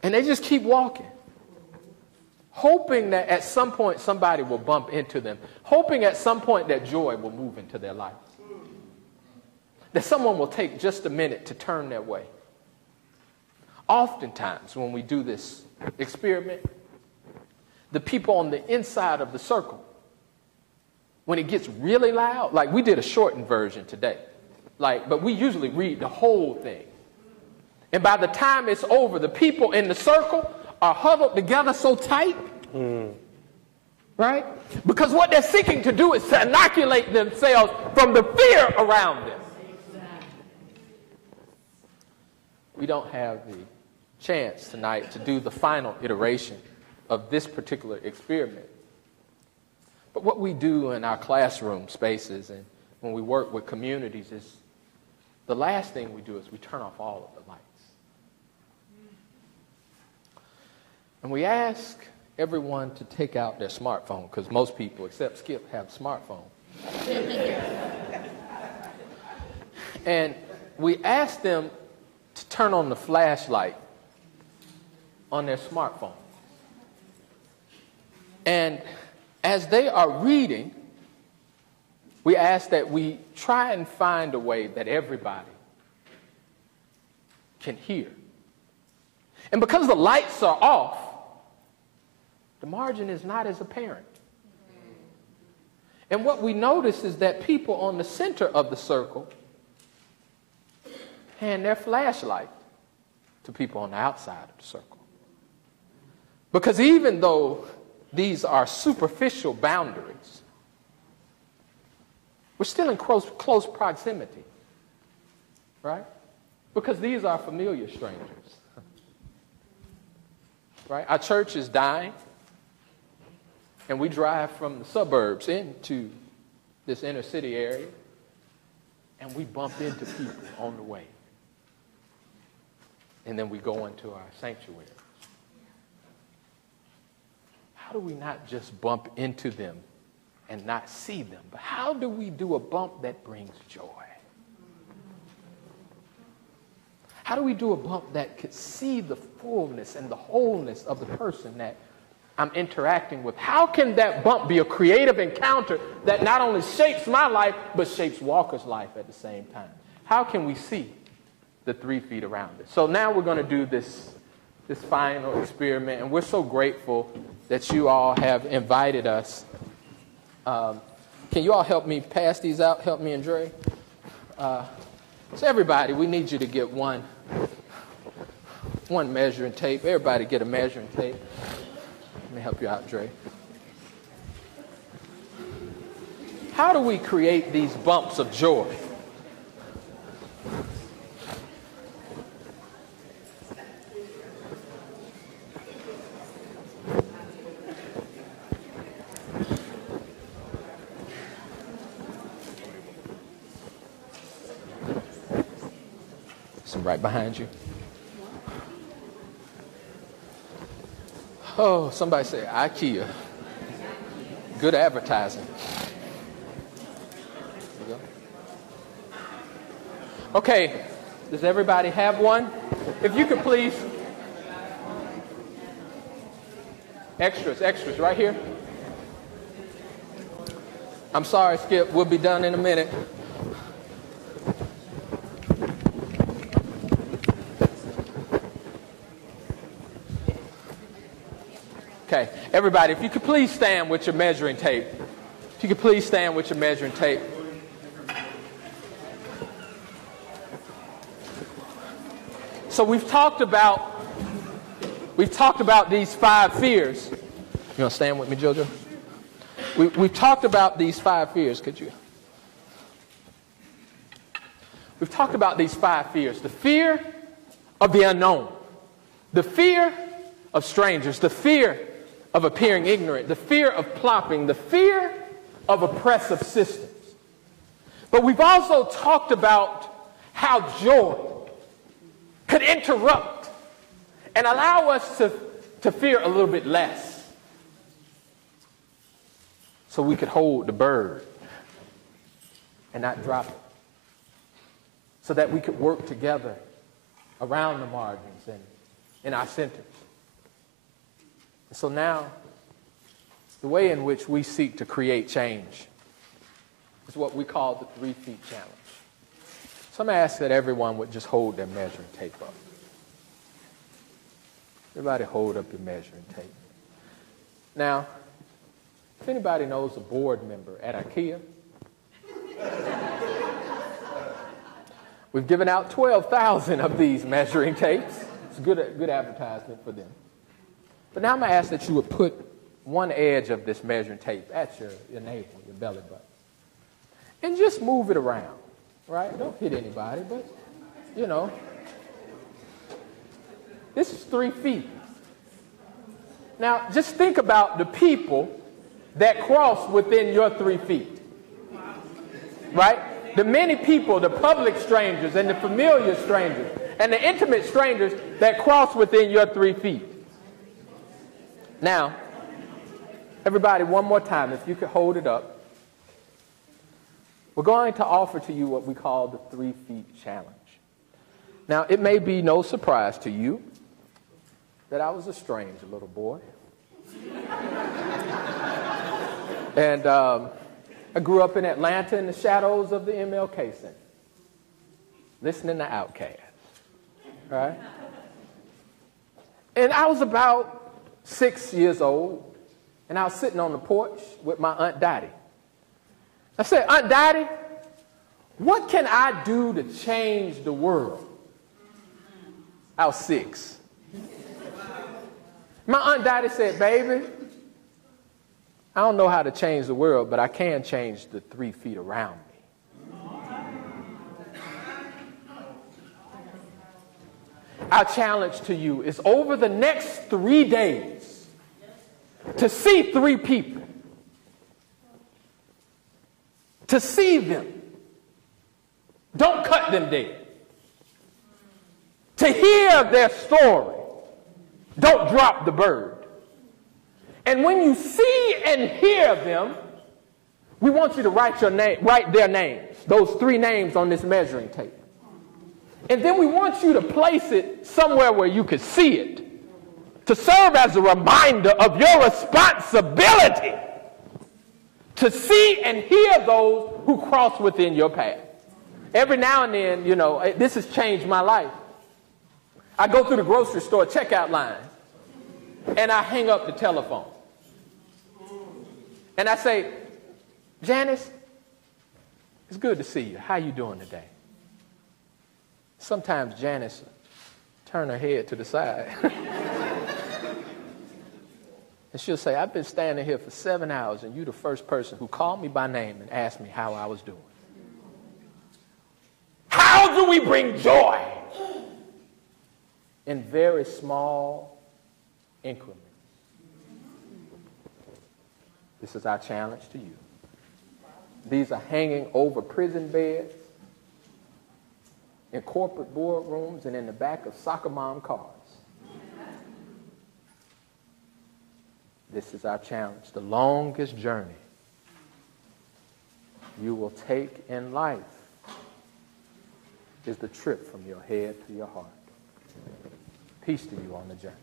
And they just keep walking, hoping that at some point somebody will bump into them, hoping at some point that joy will move into their life, that someone will take just a minute to turn their way. Oftentimes when we do this experiment, the people on the inside of the circle, when it gets really loud, like we did a shortened version today, but we usually read the whole thing. And by the time it's over, the people in the circle are huddled together so tight, right? Because what they're seeking to do is to inoculate themselves from the fear around them. We don't have the chance tonight to do the final iteration of this particular experiment. But what we do in our classroom spaces and when we work with communities is the last thing we do is we turn off all of the lights. And we ask everyone to take out their smartphone, because most people, except Skip, have a smartphone. And we ask them to turn on the flashlight on their smartphone. And as they are reading, we ask that we try and find a way that everybody can hear. And because the lights are off, the margin is not as apparent. And what we notice is that people on the center of the circle hand their flashlight to people on the outside of the circle. Because even though these are superficial boundaries, we're still in close proximity, right? Because these are familiar strangers, right? Our church is dying, and we drive from the suburbs into this inner city area, and we bump into people on the way. And then we go into our sanctuary. How do we not just bump into them and not see them, but how do we do a bump that brings joy? How do we do a bump that could see the fullness and the wholeness of the person that I'm interacting with? How can that bump be a creative encounter that not only shapes my life, but shapes Walker's life at the same time? How can we see the 3 feet around it? So now we're going to do this final experiment, and we're so grateful that you all have invited us. Can you all help me pass these out? Help me and Dre. So everybody, we need you to get one measuring tape. Everybody get a measuring tape. Let me help you out, Dre. How do we create these bumps of joy? Some right behind you. Oh, somebody say IKEA. Good advertising. There you go. Okay, does everybody have one? If you could please. Extras right here. I'm sorry, Skip, we'll be done in a minute. Okay, everybody, if you could please stand with your measuring tape. If you could please stand with your measuring tape. So we've talked about these 5 fears. You want to stand with me, JoJo? We've talked about these 5 fears. Could you? We've talked about these 5 fears. The fear of the unknown. The fear of strangers. The fear of appearing ignorant, the fear of plopping, the fear of oppressive systems. But we've also talked about how joy could interrupt and allow us to fear a little bit less, so we could hold the bird and not drop it, so that we could work together around the margins and in our centers. So now, the way in which we seek to create change is what we call the 3 feet challenge. So I'm going to ask that everyone would just hold their measuring tape up. Everybody hold up your measuring tape. Now, if anybody knows a board member at IKEA, We've given out 12,000 of these measuring tapes. It's a good advertisement for them. But now I'm going to ask that you would put one edge of this measuring tape at your navel, your belly button, and just move it around, right? Don't hit anybody, but, you know. This is 3 feet. Now, just think about the people that cross within your 3 feet, right? The many people, the public strangers and the familiar strangers and the intimate strangers that cross within your 3 feet. Now, everybody, one more time, if you could hold it up. We're going to offer to you what we call the 3 feet challenge. Now, it may be no surprise to you that I was a strange little boy. And I grew up in Atlanta in the shadows of the MLK Center, listening to Outkast, right? And I was about 6 years old, and I was sitting on the porch with my Aunt Dottie. I said, Aunt Dottie, what can I do to change the world? I was 6. My Aunt Dottie said, baby, I don't know how to change the world, but I can change the 3 feet around me. Our challenge to you is over the next 3 days to see 3 people, to see them. Don't cut them dead. To hear their story. Don't drop the bird. And when you see and hear them, we want you to write their names, those 3 names on this measuring tape. And then we want you to place it somewhere where you can see it, to serve as a reminder of your responsibility to see and hear those who cross within your path. Every now and then, you know, this has changed my life. I go through the grocery store checkout line, and I hang up the telephone. And I say, Janice, it's good to see you. How you doing today? Sometimes Janice turn her head to the side. And she'll say, I've been standing here for 7 hours, and you're the first person who called me by name and asked me how I was doing. How do we bring joy? In very small increments. This is our challenge to you. These are hanging over prison beds, in corporate boardrooms, and in the back of soccer mom cars. This is our challenge. The longest journey you will take in life is the trip from your head to your heart. Peace to you on the journey.